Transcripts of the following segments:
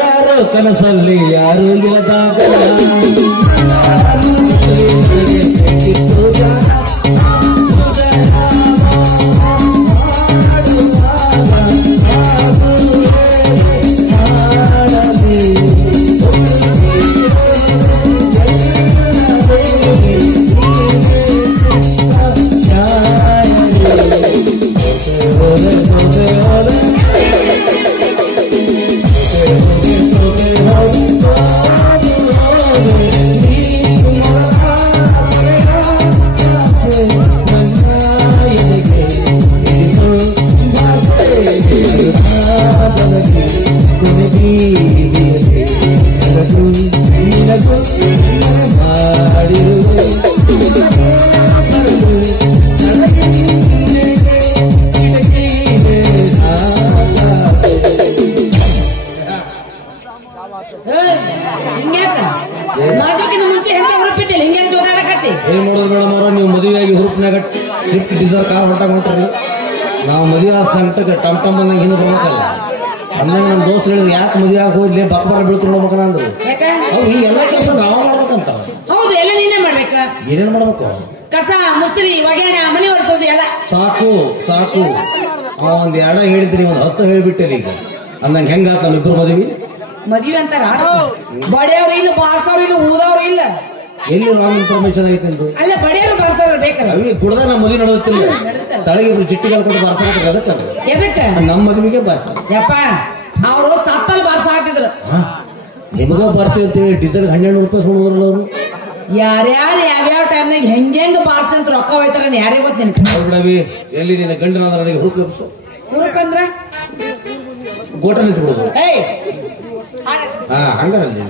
ಯಾರೋ ಕನಸಲ್ಲಿ ಯಾರು ಇಲ್ಲದಾಗ ನೀವು ಮದುವೆಯಾಗಿ ಹುರುಪ್ನಾಗ ಸ್ವಿಫ್ಟ್ ಡಿಸೈರ್ ಕಾರ್ ಹೊಂಟಾಗ ಹೊಂಟ್ರಿ ನಾವು ಮದುವೆ ಸಂಕಟಕ್ಕೆ ಟಮ್ ಟಮ್ ಬಂದಂಗೆ ಹಿಂದೆ ಬರ್ಬೇಕಲ್ಲ ಅಂದಂಗ ನಮ್ಮ ದೋಸ್ತ್ ಹೇಳಿದ್ರು ಯಾಕೆ ಮದುವೆ ಆಗಿ ಹೋಗ್ಲಿ ಬಕ್ಬಾರ ಬೀಳ್ತು ನೋಡ್ಬೇಕಲ್ಲ ಅಂದ್ರು ಅವ್ರು ಈ ಎಲ್ಲ ಕೆಲಸ ನಾವ್ ಮಾಡ್ಬೇಕಂತ ಹೌದು ಎಲ್ಲ ನೀನೇ ಮಾಡ್ಬೇಕ ಏನೇನ್ ಮಾಡ್ಬೇಕು ಕಸ ಮುಸ್ತ್ರಿ ಒಗ್ಯಾಣ ಮನೆ ಒರೆಸೋದು ಎಲ್ಲ ಸಾಕು ಸಾಕು ಒಂದ್ ಎರಡ ಹೇಳಿದ್ರಿ ಒಂದ್ 10 ಹೇಳ್ಬಿಟ್ಟೆ ಈಗ ಅಂದಂಗ ಹೆಂಗಾತ ನಮ್ಮಿಬ್ರು ಮದುವೆ ಅಂತಾರ ಬಡಿಯವ್ರು ಇಲ್ಲ ಬಾರ್ಸವ್ರು ಇಲ್ಲ ಊದವ್ರು ಇಲ್ಲ ಎಲ್ಲಿ ರಾಂಗ್ ಇನ್ಫಾರ್ಮೇಶನ್ ಐತೆ ಅಲ್ಲ ಬಡಿಯವ್ರು ಬಾರ್ಸವ್ರು ಬೇಕಲ್ಲ ಅವಿ ಕುಡ್ದ ನಮ್ಮ ಮದುವೆ ನಡೆಯುತ್ತಿಲ್ಲ ತಳಗೆ ಇಬ್ರು ಚಿಟ್ಟಿಗಳು ಕೊಟ್ಟು ಬಾರ್ಸಾಕ ಎದಕ್ಕ ನಮ್ಮ ಮದುವೆಗೆ ಬಾರ್ಸ ಯಪ್ಪ ಅವರು ಸತ್ತಲ್ಲಿ ಬಾರ್ಸ ಹಾಕ್ತಿದ್ರು ನಿಮಗ ಬಾರ್ಸಿ ಅಂತ ಹೇಳಿ ಡೀಸೆಲ್ 1200 ರೂಪಾಯಿ ಸುಳಿದ್ರಲ್ಲ ಅವರು ಯಾರ್ಯಾರು ಯಾವ್ಯಾವ ಟೈಮ್ನಾಗ ಹೆಂಗ್ ಬಾರ್ಸ ಅಂತ ರೊಕ್ಕ ಹೋಯ್ತಾರ ಯಾರಿಗೆ ಗೊತ್ತ ನಿನಗೆ ಬಿಡವಿ ಎಲ್ಲಿ ನಿನ್ನ ಗಂಡನಾದ ನನಗೆ ಹುರುಪು ಲಭಿಸು ಹುರುಪ್ ಅಂದ್ರ ಗೋಟ ನಿಂತ್ಬಿಡೋದು ಹಂಗಾರಲ್ಲಿ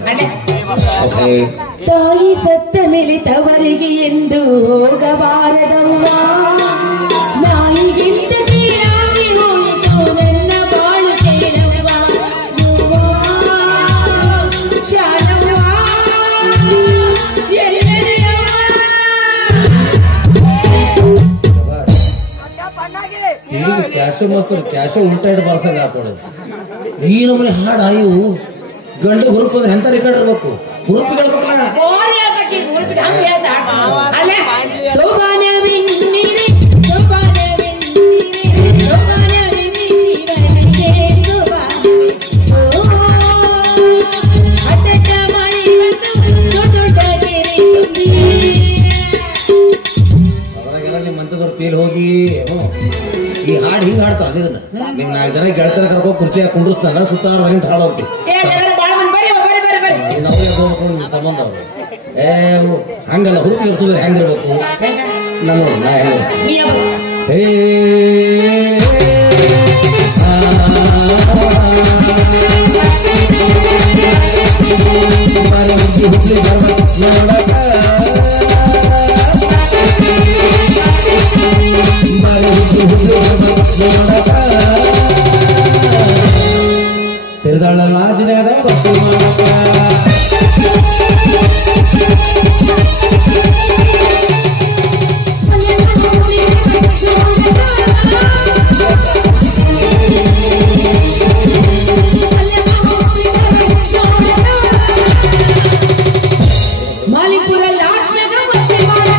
ತಾಯಿ ಸತ್ತ ಮೇಲೆ ತವರಿಗೆ ಎಂದು ಹೋಗಬಾರದವ್ವ ನಾಯಿಗಿಂತ ಕೀಳಾಗಿ ಹೋಯಿತು ನನ್ನ ಬಾಳು ಕೇಳವ್ವ ಶಾಲವ್ವ ಕ್ಯಾಶ ಮಾಸ್ತರ್ ಕ್ಯಾಶ ಉಲ್ಟಾ ಇಟ್ಟು ಬಾರ್ಸಂಗ ಹಾಕೊಳ್ಳಿ ಈ ನಮ್ಮನೆ ಹಾಡು ಆಯು ಗಂಡು ಹುರುಪು ಅಂದ್ರೆ ಎಂತ ರೆಕಾರ್ಡ್ ಇರ್ಬೇಕು ಹುರುಪು ಹೇಳ್ಬೇಕಲ್ಲ ಅದ್ರಾಗೆಲ್ಲ ನಿಮ್ ಮಂತದವ್ರು ತೇಲ್ ಹೋಗಿ ಈ ಹಾಡು ಹಿಂಗ್ ಹಾಡ್ತಾರ ಇದನ್ನ ನಿಮ್ 4 ಜನ ಗೆಳತರ ಕರ್ಕೊಂಡು ಕುರ್ಚಿ ಕುಂಡ್ರಿಸ್ತಾನ ಸುತ್ತಾರ ಹೊರಗಿಂತ ಹಾಡೋಕೆ ಸಂಬಂಧ ಹಂಗಲ್ಲ ಹುಡುಕಿ ಇರ್ಸಿದ್ರೆ ಹೆಂಗಿರ್ಬೇಕು ನಾನು ನಾ ತಿರುದಾಳ ರಾಜನಾದ ಬಸ್ತು ಮಾಡಕ ಮಾಲಿಪುರ ಲಾಟ್ನಾಗ ಬಸ್ತಿ ಮಾಡಕ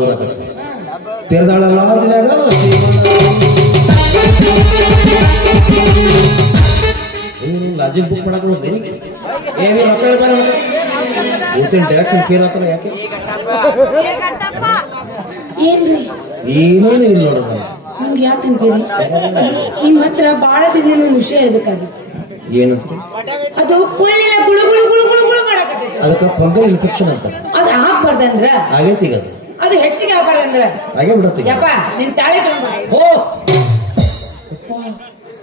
ಬರಕತ್ತೆ ತಿರ್ದಾಳ ಲಾಜ್ನ್ಯಾಗ ಲಾಜಿನ್ ಬುಕ್ ಮಾಡಕ್ ಹೋಗ್ತೀನಿ ಏನಿ ರೊಕ್ಕ ಇರ್ಬಾರ ಊಟಿನ ಡೈರೆಕ್ಷನ್ ಫೇರ್ ಆತಲ್ಲ ಯಾಕೆ ಏನ್ರಿ ಏನೇನು ಇಲ್ಲ ನೋಡ್ರಿ ಹಂಗ ಯಾಕಂತೀರಿ ನಿಮ್ ಹತ್ರ ಬಹಳ ದಿನ ವಿಷಯ ಹೇಳ್ಬೇಕಾಗಿತ್ತು ಏನಂತ ಅದು ಕುಳ್ಳಿನ ಗುಳು ಗುಳು ಗುಳು ಗುಳು ಗುಳು ಮಾಡಕತ್ತೈತಿ ಅದಕ್ಕೆ ಫಂಗಲ್ ಇನ್ಫೆಕ್ಷನ್ ಅಂತ ಅದು ಆಗ್ಬಾರ್ದಂದ್ರ ಆಗೈತಿ ಈಗ ಅದು ಹೆಚ್ಚಿಗೆ ಆಗ್ಬಾರ್ದಂದ್ರ ಹಾಗೆ ಬಿಡತ್ತೆ ಯಪ್ಪ ನಿನ್ ತಾಳಿ ತಗೊಂಡ್ ಓ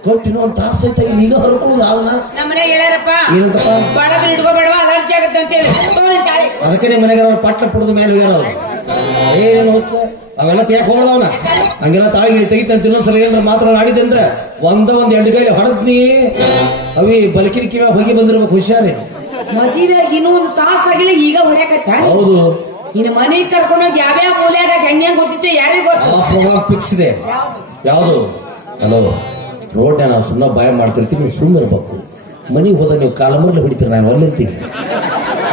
ಕೊಟ್ಟಿನ ಒಂದು ತಾಸು ಐತ ಈಗ ಹೊರಕೊಳ್ಳೋದು ಅವನ ನಮ್ಮ ಮನೆಗೆ ಹೇಳ್ಯಾರಪ್ಪ ಏನಂತಪ್ಪ ಬಾಳದ್ರೆ ಇಟ್ಕೋಬೇಡವಾ ಅಲರ್ಜಿ ಆಗುತ್ತೆ ಅಂತ ಹೇಳಿ ತಗೋ ನಿನ್ ತಾಳಿ ಅದಕ್ಕೆ ನಿಮ್ಮ ಮನೆಗೆ ಅವ್ರು ಪಟ್ಟ ಪುಡದ ಮೇಲೆ ಹೋಗ್ಯಾರ ಅವ್ರು ಏನೇನು ಹೋಗ್ತ ಅವೆಲ್ಲ ಯಾಕೆ ಹೊಡೆದವನ ಹಂಗೆಲ್ಲ ತಾಯಿ ತೆಗಿತಂತ ಇನ್ನೊಂದ್ಸಲ ಏನಾರ ಮಾತ್ರ ಆಡಿದೆ ಅಂದ್ರೆ ಒಂದ್ ಎಡ್ಗೈಲಿ ಹೊಡೆದ್ನಿ ಅವಿ ಬಲಕಿನ ಕಿವ್ಯಾಗ ಹೋಗಿ ಬಂದಿರ್ಬೇಕು ಹುಷಾರಿ ಮದುವೆಯಾಗಿ ಇನ್ನೂ ಒಂದು ತಾಸಾಗಿಲ್ಲ ಈಗ ಹೊಡ್ಯಾಕತ್ತ ಹೌದು ಇನ್ನು ಮನೆಗೆ ಕರ್ಕೊಂಡೋಗಿ ಯಾವ್ಯಾವ ಮೂಲ್ಯಾಗ ಹೆಂಗ್ ಗೊತ್ತಿತ್ತು ಯಾರಿಗೆ ಗೊತ್ತು ಆ ಪ್ರೋಗ್ರಾಮ್ ಫಿಕ್ಸ್ ಇದೆ ಯಾವುದು ಹಲೋ ರೋಡ್ ನಾವು ಸುಮ್ಮನೆ ಬಾಯ ಮಾಡ್ತಿರ್ತೀವಿ ನೀವು ಸುಮ್ಮನೆ ಇರ್ಬೇಕು ಮನೆಗೆ ಹೋದಾಗ ನೀವು ಕಾಲಮರ್ಲಿ ಹೊಡಿತೀರಿ ನಾನು ಒಲ್ಲೆಂತೀವಿ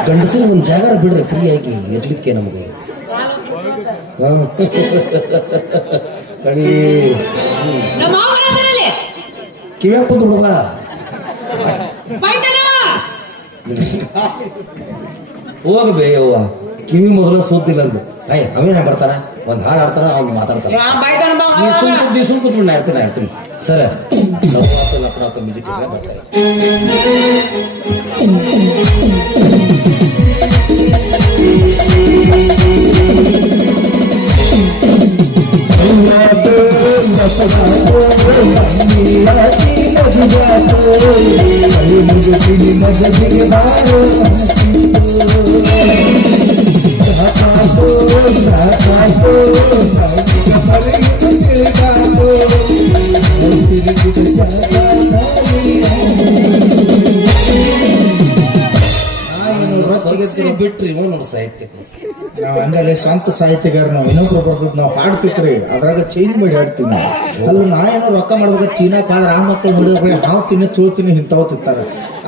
ಗಂಡಸಿನ ಒಂದು ಜಾಗ ಬಿಡ್ರಿ ಫ್ರೀಯಾಗಿ ಇರ್ಲಿಕ್ಕೆ ನಮಗೆ ಕಣಿ ನಮ್ಮ ಮಾವನದಲ್ಲಿ ಕಿವ್ಯಾಗ ಬಂದು ಬಿಡವ ಬೈತಾನವ ಹೋಗಬೇ ಅವ್ವ ಕಿವಿ ಮೊದಲ ಸೋತಿಲ್ಲ ಅಂದು ಅವೇನ ಬರ್ತಾರ ಒಂದ್ ಹಾಡು ಆಡ್ತಾರ ಅವ್ನು ಮಾತಾಡ್ತಾರ ಬೈತಾನ ಬಾ ನೀ ಸುಮ್ ಕೂತ್ಬಿಟ್ಟು ನಾ ಇರ್ತೀನಿ ಸರ್ ಲಪ್ರಾತ ಮ್ಯೂಸಿಕ್ ಬರ್ತಾರೆ ಬಿಟ್ರಿ ನೋಡಿ ಸಾಹಿತ್ಯ ನಾವ್ ಹಂಗಲ್ಲಿ ಸ್ವಂತ ಸಾಹಿತ್ಯಗಾರ ನಾವ್ ಇನ್ನೊಬ್ರು ಬರ್ತದ ನಾವ್ ಹಾಡ್ತಿರ್ತೀರಿ ಅದ್ರಾಗ ಚೇಂಜ್ ಮಾಡಿ ಹಾಡ್ತೀವಿ ಅಲ್ಲ ನಾ ಏನೋ ರೊಕ್ಕ ಮಾಡ್ಬೇಕು ಚೀನಾಕ್ ಆದ್ರೆ ಆ ಮಕ್ಕಳು ನೋಡಿದ್ರೆ ಹಾವು ತಿನ್ನಿ ಚೂಳ್ತೀನಿ ಇಂಥವ್ ತಿಂತಾರ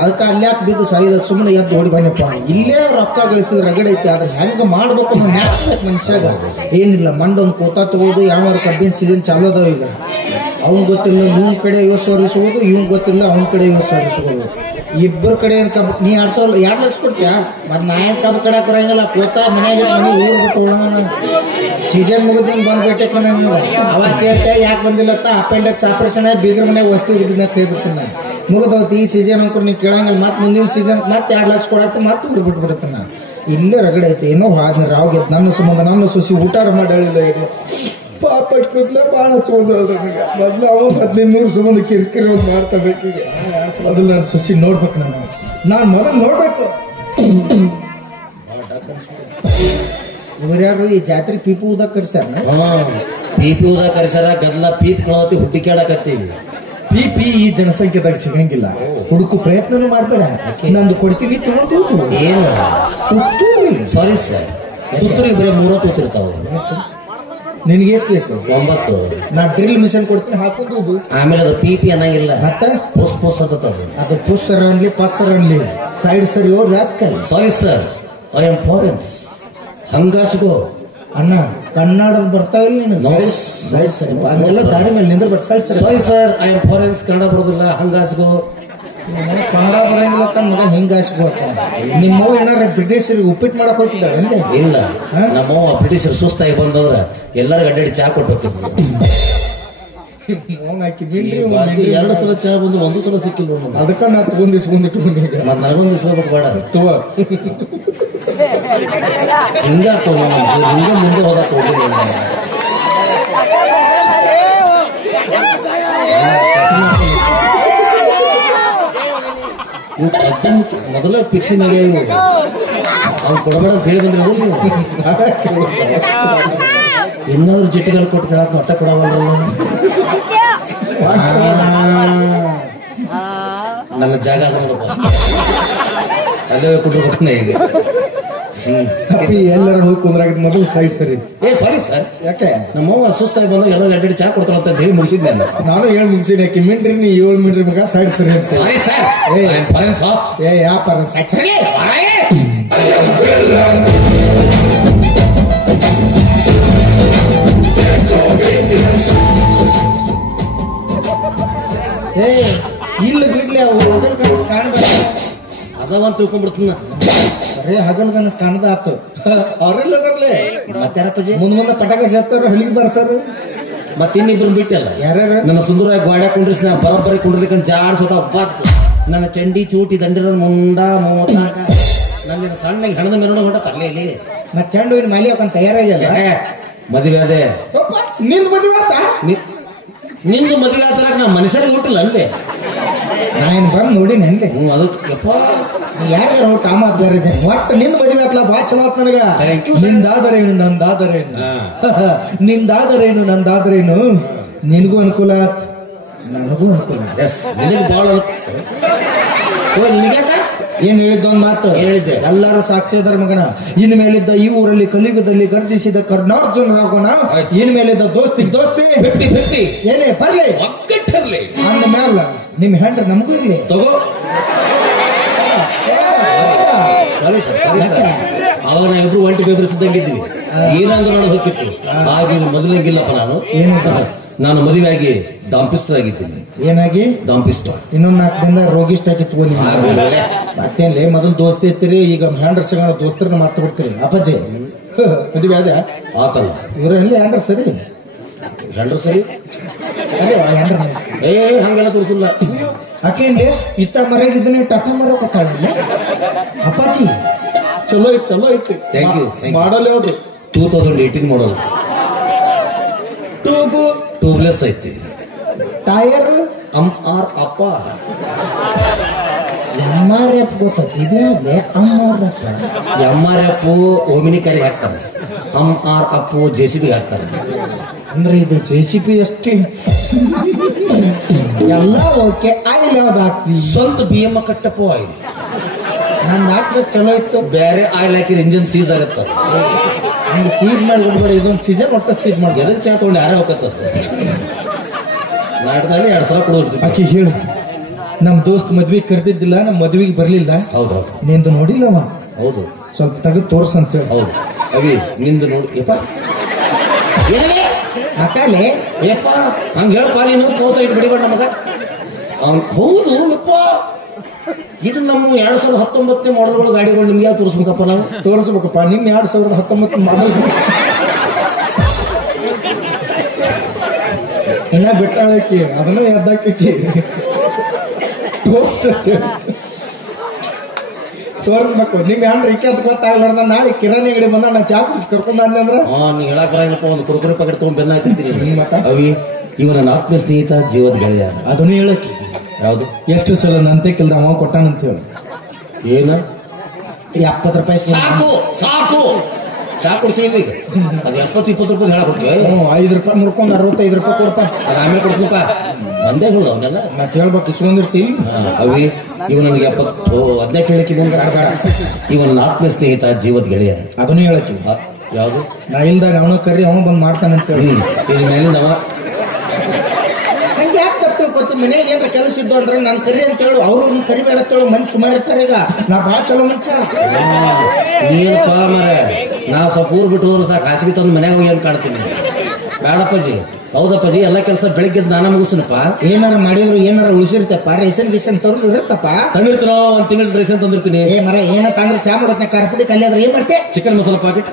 ಅದಕ್ಕೆ ಅಲ್ಯಾಕ್ ಬಿದ್ದು ಸಾಯಿದ ಸುಮ್ಮನೆ ಎದ್ದು ಓಡಿ ಬನ್ನಪ್ಪ ಇಲ್ಲೇ ರೊಕ್ಕ ಗಳಿಸಿದ ರಗಡೆ ಐತಿ ಆದ್ರೆ ಹೆಂಗ ಮಾಡ್ಬೇಕು ಅನ್ನೋ ನ್ಯಾಕ್ಬೇಕು ಮನುಷ್ಯಾಗ ಏನಿಲ್ಲ ಮಂಡೊಂದು ಕೋತಾ ತಗೋದು ಯಾವ ಕಬ್ಬಿನ ಸೀಸನ್ ಚಾಲು ಅದಾವ ಈಗ ಅವ್ನ್ ಗೊತ್ತಿಲ್ಲ ಇವ್ನ ಕಡೆ ಇಸ್ಕೋದು ಇವ್ನ್ ಗೊತ್ತಿಲ್ಲ ಅವ್ನ ಕಡೆ ಇಸ್ಕೋದು ಇಬ್ಬರ ಕಡೆ ಏನ್ ಕಬ್ಬು ನೀ 2 ಲಕ್ಷ ಕೊಡ್ತೀಯ ಮತ್ ನಾ ಏನ್ ಕಬ್ಬು ಕಡಕ್ ಬರಂಗಿಲ್ಲ ಕೋತಾ ಮನ್ಯಾಗ ಮನೆ ಊರ್ ಬಿಟ್ಟು ಹೋಗೋಣ ಸೀಸನ್ ಮುಗಿದಂಗ್ ಬಂದ್ಬಿಟ್ಟೆ ಅವಾಗ ಕೇಳ್ತೆ ಯಾಕೆ ಬಂದಿಲ್ಲತ್ತ ಅಪೆಂಡೆಕ್ಸ್ ಆಪರೇಷನ್ ಆಗಿ ಬೀಗ್ರ ಮನ್ಯಾಗ ವಸ್ತು ಹಿಡಿದ ಹೇಳ್ಬಿಡ್ತೀನಿ ಮುಗಿದೋತಿ ಈ ಸೀಸನ್ ಅಂಕರ್ ನೀ ಕೇಳಂಗಿಲ್ಲ ಮತ್ ಮುಂದಿನ ಸೀಸನ್ ಮತ್ತೆ 2 ಲಕ್ಷ ಕೊಡಾಕ್ತ ಮತ್ತೆ ಊರ್ ಬಿಟ್ಟು ಬಿಡ್ತಾನ ಇಲ್ಲೇ ರಗಡೆ ಐತಿ ಏನೋ ಹಾದ್ನಿ ರಾವ್ ಗೆದ್ದು ನನ್ನ ಸಂಬಂಧ ನನ್ನ ಸೊಸಿ ಊಟಾರ ಮಾಡಿಲ್ಲ ಇದು ಪಾಪ ಕೂದ್ಲೆ ಬಾಳ ಹಚ್ಕೊಂಡ್ರಿ ಮೊದ್ಲು ಅವ 1500 ಸಂಬಂಧ ಕಿರಿಕಿರಿ ಒಂದು ಮಾಡ್ತಾಬೇಕೀಗ ಮೊದಲು ನಾನು ಸೊಸಿ ನೋಡ್ಬೇಕು ನಾನು ಮೊದಲು ನೋಡ್ಬೇಕು ಇವ್ರ್ಯಾರು ಈ ಜಾತ್ರೆ ಪೀಪು ಊದಾಗ ಕರ್ಸ್ಯಾರ ಪೀಪಿ ಊದಾಗ ಕರ್ಸ್ಯಾರ ಗದ್ಲ ಪೀಪ್ ಕಳೋತಿ ಹುಟ್ಟಿಕ್ಯಾಡಕತ್ತೀವಿ ಪಿ ಈ ಜನಸಂಖ್ಯೆದಾಗ ಸಿಗಂಗಿಲ್ಲ ಹುಡುಕು ಪ್ರಯತ್ನನೂ ಮಾಡ್ಬೇಡ ನಂದು ಕೊಡ್ತೀನಿ ತಗೊಂಡು ಏನು ತುತ್ತೂರಿ ಸಾರಿ ಸರ್ ತುತ್ತೂರಿಗೆ ಬರೀ 3 ತೂತಿರ್ತಾವ ನಿನ್ಗೆ ಎಷ್ಟು ಬೇಕು 9 ನಾ ಡ್ರಿಲ್ ಮಿಷನ್ ಕೊಡ್ತೀನಿ ಹಾಕೋದು ಆಮೇಲೆ ಅದು ಪಿ ಅನ್ನಂಗಿಲ್ಲ ಮತ್ತೆ ಪೋಸ್ ಅಂತ ಅದು ಪುಸ್ಸರ್ ಅನ್ಲಿ ಪಸ್ಸರ್ ಅನ್ಲಿ ಸೈಡ್ ಸರಿ oh rascal sorry sir I am foreigns ಹಂಗಾಸ್ಗೋ ಅಣ್ಣ ಕನ್ನಡದ ಬರ್ತಾವಿಲ್ಲ ನೀನು ಸೈಡ್ ಸರಿ ಅದೆಲ್ಲ ದಾರಿ ಮೇಲೆ ನಿಂದ್ರ ಬಟ್ ಸೈಡ್ ಸರಿ sorry sir I am foreigns ಕನ್ನಡ ಬರೋದಿಲ್ಲ ಹಂಗಾಸ್ಗೋ ಕನ್ನಡ ಬರಂಗಿಲ್ಲ ಮಗ ಹಿಂಗ ಹಾಸ್ಕೋತ ನಿಮ್ಮವ್ ಏನಾರ ಬ್ರಿಟಿಷರಿಗೆ ಉಪ್ಪಿಟ್ಟು ಮಾಡಕ್ ಹೋಗ್ತಿದ್ದಾಳೆ ಇಲ್ಲ ನಮ್ಮವ್ವ ಬ್ರಿಟಿಷರು ಸುಸ್ತಾಗಿ ಬಂದವ್ರ ಎಲ್ಲರಿಗೂ ಅಡ್ಡಾಡಿ ಚಾ ಕೊಟ್ಟು ಹೋಗ್ತಿದ್ವಿ 2 ಸಲ ಚಾ ಬಂದು 1 ಸಲ ಸಿಕ್ಕಿಲ್ಲ ಅದಕ್ಕ ನಾ ತಗೊಂಡಿಸ್ಕೊಂಡಿಟ್ಟು ಮತ್ತೆ ನನಗೊಂದು ಇಸ್ಕೋಬೇಕು ಬೇಡ ತುವ ಹಿಂಗ ಮುಂದೆ ಹೋದಕ್ ಹೋಗಿಲ್ಲ ಮೊದಲ ಫಿಕ್ಸಿಂಗ್ ಅವ್ನು ಕೊಡಬೇಡ ಅಂತ ಹೇಳಿ ಬಂದ್ರೆ ಇನ್ನಾದ್ರೂ ಜಿಟ್ಟಿಗಳು ಕೊಟ್ಟು ಕೇಳಕ್ ಒಟ್ಟ ಕೊಡವಲ್ಲ ನನ್ನ ಜಾಗ ಅಲ್ಲೇ ಕೊಟ್ಟಿರ್ಬೇಕನ್ನ ಈಗ ಎಲ್ಲರೂ ಹೋಗಿ ಕುಂದ್ರಾಗ ಮೊದಲು ಸೈಡ್ ಸರಿ ಸಾರಿ ಸರ್ ಯಾಕೆ ನಮ್ಮವ್ವ ಸುಸ್ತಾಗಿ ಬಂದಾಗ ಎಲ್ಲ ಅಡ್ಡಾಡಿ ಚಾ ಕೊಡ್ತಾಳ ಅಂತ ಹೇಳಿ ಮುಗಿಸಿದ್ದೆ ನಾನು 7 ಮುಗಿಸಿನಿ ಯಾಕೆ ಮಿಂಟ್ರಿ ನೀ 7 ಮಿಂಟ್ರಿ ಮಗ ಸೈಡ್ ಸರಿ ಸಾರಿ ಸರ್ ಯಾಪಾರ ಸೈಡ್ ಸರಿ ಏ ಇಲ್ಲ ಬಿಡ್ಲಿ ಅವು ಹಗಲ್ ಕನಸು ಕಾಣ್ಬೇಡ ಅದವಂತ ತಿಳ್ಕೊಂಡ್ಬಿಡ್ತೀನಿ ಬರೇ ಹಗಲ್ ಕನಸು ಕಾಣದ ಆತು ಅವ್ರೆಲ್ಲ ಅದರ್ಲೆ ಮತ್ತಾರಪ್ಪಾಜಿ ಮುಂದೆ ಪಟಾಕ ಸೇರ್ತಾರ ಹಳಿಗೆ ಬರ್ತಾರ ಮತ್ತೆ ಇನ್ನಿಬ್ರು ಬಿಟ್ಟಲ್ಲ ಯಾರ್ಯಾರ ನನ್ನ ಸುಂದರವಾಗಿ ಗಾಡ್ಯಾಗ ಕುಂಡ್ರಿಸಿ ನಾ ಬರೋಬ್ಬರಿ ಕುಂಡ್ರಿಕಂತ ಜಾಡ್ ಸುತ್ತ ಹಬ್ಬಾತ್ ನನ್ನ ಚಂಡಿ ಚೂಟಿ ದಂಡಿರೋ ಮುಂಡ ಮೂವತ್ತಾಕ ನನ್ನ ಸಣ್ಣಗೆ ಹಣದ ಮೆರಣ ಹೊಂಟ ತರಲೇ ಇಲ್ಲಿ ಮತ್ ಚೆಂಡು ಹೂವಿನ ಮಾಲಿ ಹಾಕೊಂಡ್ ತಯಾರಾಗ್ಯಲ್ಲ ಮದುವೆ ಅದೇ ನಿಂದ ಮದುವೆ ಆತ ನಿಂದು ಮದುವೆ ಆತರ ನಾ ಮನುಷ್ಯರಿಗೆ ಹುಟ್ಟಿಲ್ಲ ಅಲ್ಲೇ ನಾ ಏನ್ ಬಂದ್ ನೋಡಿನಿ ಹಂಗೆ ಅದಕ್ಕೆ ಯಪ್ಪ ಯಾರ್ಯಾರ ಟಾಮ ಬೇರೆ ಜನ ಒಟ್ಟು ನಿಂದ ಮದುವೆ ಆತ್ಲ ಬಾ ಚಲೋ ಆತ್ ನನಗ Thank you, sir. ನಿಂದಾದರೇನು ನಂದಾದರೇನು ನಿಂದಾದರೇನು ನಂದಾದರೇನು ನಿನಗೂ ಅನುಕೂಲ ಆತ್ ನನಗೂ ಅನುಕೂಲ ಆತ್. ಎಸ್ ನಿನಗೆ ಬಾಳ ನಿನಗ್ಯಾಕ ಏನ್ ಹೇಳಿದ್ದ ಒಂದ್ ಮಾತು ಹೇಳಿದ್ದೆ. ಎಲ್ಲರೂ ಸಾಕ್ಷಿ ಅದರ ಮಗನ ಇನ್ ಮೇಲಿದ್ದ ಈ ಊರಲ್ಲಿ ಕಲಿಯುಗದಲ್ಲಿ ಗರ್ಜಿಸಿದ ಕರ್ನಾಟಕರಾಗೋಣ ಇನ್ ಮೇಲಿದ್ದ ದೋಸ್ತಿ 50-50 ಏನೇ ಬರ್ಲಿ ಒಗ್ಗಟ್ಟಿರ್ಲಿ ಅಂದ ಮ್ಯಾಲ ನಿಮ್ ಹೆಂಡ್ರ ನಮಗೂ ಇರ್ಲಿ ತಗೋ ಅವಾಗ ನಾ ಇಬ್ರು ಒಂಟಿ ಬೆದರಿಸಿದ್ದಂಗಿದ್ವಿ ಏನಂದ್ರೆ ನಾನು ಹೋಗಿತ್ತು ಹಾಗೆ ಮೊದಲಿಗಿಲ್ಲಪ್ಪ ನಾನು ಮದುವೆಯಾಗಿ ದಾಂಪಿಸ್ಟರಾಗಿದ್ದೀನಿ ಏನಾಗಿ ದಾಂಪಿಸ್ಟ ಇನ್ನೊಂದ್ 4 ದಿನ ರೋಗಿಷ್ಟ ಕಿತ್ಕೊಳ್ಳಿ ಮತ್ತೇನ್ಲಿ ಮೊದಲು ದೋಸ್ತಿ ಇರ್ತೀರಿ ಈಗ ಹ್ಯಾಂಡ್ರ ಸಿಗೋಣ ದೋಸ್ತರನ್ನ ಮಾತು ಬಿಡ್ತೀರಿ ಅಪ್ಪಾಜಿ ಮದುವೆ ಅದ ಆತಲ್ಲ ಇವರಲ್ಲಿ ಹ್ಯಾಂಡ್ರ ಸರಿ ಹೆಂಡ್ರು ಸರಿ ಅದೇ ಹ್ಯಾಂಡ್ರ ಹಂಗೆಲ್ಲ ತೋರಿಸಿಲ್ಲ ಆಕೇನ್ಲಿ ಇತ್ತ ಮರ ಟಕ ಮರ ಕೊಟ್ಟಾಳ ಅಪ್ಪಾಜಿ ಚಲೋ ಐತಿ ಚಲೋ ಐತಿ Thank you. ಮಾಡಲ್ಲ ಯಾವ್ದು 2018 ಮಾಡೋದು ಟ್ಯೂಬ್ಲೆಸ್ ಐತಿ ಟೈರ್ ಆರ್ ಅಪ್ಪ MRF ಗೊತ್ತೈತಿ ಇದೇ MRF MRF ಓಮಿನಿ ಕರಿ ಹಾಕ್ತಾರೆ MRF JCB ಹಾಕ್ತಾರೆ ಅಂದ್ರೆ ಇದು JCB ಅಷ್ಟೇ ಎಲ್ಲ ಓಕೆ ಆಯಿಲ್ ಯಾವ್ದು ಹಾಕ್ತಿ ಸ್ವಂತ BM ಕಟ್ಟಪ್ಪ ಆಯಿಲ್ ನಂದು ಹಾಕಿದ್ರೆ ಚಲೋ ಇತ್ತು ಬೇರೆ ಆಯಿಲ್ ಹಾಕಿದ್ರೆ ಇಂಜಿನ್ ಸೀಸ್ ಆಗತ್ತ ಹಂಗೆ ಸೀಸ್ ಮಾಡಿ ಬಿಡ್ಬೇಡ ಇದೊಂದು ಸೀಸನ್ ಒಟ್ಟ ಸೀಸ್ ಮಾಡಿ ಎದಕ್ ಚಾ ತಗೊಂಡು ಯಾರೇ ಹೋಗತ್ತ ನಾಟದಲ್ಲಿ 2 ಸಲ ಕೊಡೋದು ಆಕಿ ಹೇಳು ನಮ್ ದೋಸ್ತ್ ಮದ್ವಿಗೆ ಕರೆದಿದ್ದಿಲ್ಲ ನಮ್ ಮದ್ವಿಗೆ ಬರ್ಲಿಲ್ಲ ಹೌದು ನಿಂದು ನೋಡಿಲ್ಲವ ಹೌದು ಸ್ವಲ್ಪ ತೆಗೆದು ತೋರ್ಸ ಅಂತ ಹೇಳಿ ಹೌದು ಅವಿ ನಿಂದು ನೋಡಿ ಯಪ್ಪ ಅಕಾಲೆ ಯಪ್ಪ ಹಂಗ ಹೇಳಪ್ಪ ನೀನು ಕೋಸ ಇಟ್ಟು ಬಿಡಿಬೇಡ ಮಗ ಅವ್ನು ಹೌದು ಯಪ್ಪ ಇದು ನಮ್ಮ 2019 ಮಾಡಲ್ಗಳು ಗಾಡಿಗಳು ನಿಮ್ಗೆ ಯಾವ್ದು ತೋರಿಸ್ಬೇಕಪ್ಪ ನಾವು ತೋರಿಸ್ಬೇಕಪ್ಪ ನಿಮ್ 2019 ಮಾಡಲ್ ಇನ್ನ ಬಿಟ್ಟಾಳಕಿ ಅದನ್ನು ಎದ್ದಾಕಿ ತೋರಿಸ್ಬೇಕು ನಿಮ್ ಏನ್ರ ಇಕ್ಕೆ ಅಂತ ಗೊತ್ತಾಗ್ಲಾರ್ದ ನಾಳೆ ಕಿರಾಣಿ ಅಂಗಡಿ ಬಂದ ನಾ ಚಾ ಕುಡಿಸಿ ಕರ್ಕೊಂಡ್ ಅಂದ್ರ ನೀ ಹೇಳಕ್ ಬರಂಗಿಲ್ಲಪ್ಪ ಒಂದು ಕುರುಕುರಿ ಪ್ಯಾಕೆಟ್ ತಗೊಂಡ್ ಬೆನ್ನ ಹಾಕಿರ್ತೀನಿ ಮತ್ತ ಅವಿ ಇವನ ಆತ್ಮ ಸ್ನೇಹಿತ ಜೀವದ ಗೆಳೆಯ ಅದನ್ನು ಹೇಳಕ್ಕೆ ಯಾವ್ದು ಎಷ್ಟು ಸಲ ನಂತೆ ಕೆಲ್ದ ಅವ ಕೊಟ್ಟಾನಂತ ಹೇಳಿ ಏನ 70 ರೂಪಾಯಿ ಸಾಕು ಸಾಕು ಚಾ ಕುಡಿಸಿದ್ರಿ ಈಗ ಅದು 70-20 ರೂಪಾಯಿ ಹೇಳ ಕೊಡ್ತೀವಿ 5 ರೂಪಾಯಿ ಮುರ್ಕೊಂಡ್ 65 ರೂಪಾಯಿ ಕೊಡಪ್ಪ ಅದು ಆಮೇಲೆ ಕೊಡ್ತೀನಪ್ಪ ಬಂದೇ ಹೇಳು ಅವನ್ನೆಲ್ಲ ನಾ ಕೇಳ್ಬೇಕು ಇಸ್ಕೊಂಡಿರ್ತೀವಿ ಅವಿ ಇವ ನನಗೆ 15 ಹೇಳಕ್ಕೆ ಇವನ ಆತ್ಮ ಸ್ನೇಹಿತ ಜೀವದ ಗೆಳೆಯ ಅದನ್ನು ಹೇಳಕ್ಕೆ ಯಾವ್ದು ನಾ ಇಲ್ದಾಗ ಅವನು ಕರ್ರಿ ಅವನು ಬಂದ್ ಮಾಡ್ತಾನಂತ ಹೇಳಿ ಈಗ ಮೇಲಿಂದ ಅವ ಹಂಗೆ ಯಾಕೆ ತಪ್ಪು ಮನೆಗೆ ಏನ್ರ ಕೆಲಸ ಇದ್ದು ಅಂದ್ರೆ ನಾನು ಕರಿ ಅಂತ ಹೇಳು ಅವ್ರು ಕರಿಬೇಡ ಅಂತ ಹೇಳು ಮನ್ಸು ಸುಮಾರು ಇರ್ತಾರೆ ಈಗ ನಾ ಭಾಳ ಚಲೋ ಮನುಷ್ಯ ನೀನಪ್ಪ ಮರ ನಾವು ಸ್ವಲ್ಪ ಊರ್ ಬಿಟ್ಟು ಹೋದ್ರೆ ಸಾಕು ಹಾಸಿಗೆ ತಂದು ಮನ್ಯಾಗ ಹೋಗಿ ಅಂತ ಕಾಡ್ತೀನಿ ಬೇಡಪ್ಪಾಜಿ ಹೌದಪ್ಪಾಜಿ ಎಲ್ಲ ಕೆಲಸ ಬೆಳಿಗ್ಗೆ ನಾನು ಮುಗಿಸ್ತೀನಪ್ಪ ಏನಾರ ಮಾಡಿದ್ರು ಏನಾರ ಉಳಿಸಿರ್ತಪ್ಪ ರೇಷನ್ ಗೀಸನ್ ತರೋದು ಇರುತ್ತಪ್ಪ ತಂದಿರ್ತೀನೋ ಒಂದ್ ತಿಂಗಳ ರೇಷನ್ ತಂದಿರ್ತೀನಿ ಏ ಮರ ಏನಂತ ಅಂದ್ರೆ ಚಾ ಮಾಡೋದ್ನ ಕಾರ್ಪುಡಿ ಕಲ್ಲಿ ಆದ್ರೆ ಏನ್ ಮಾಡ್ತೆ ಚಿಕನ್ ಮಸಾಲ ಪಾಕೆಟ್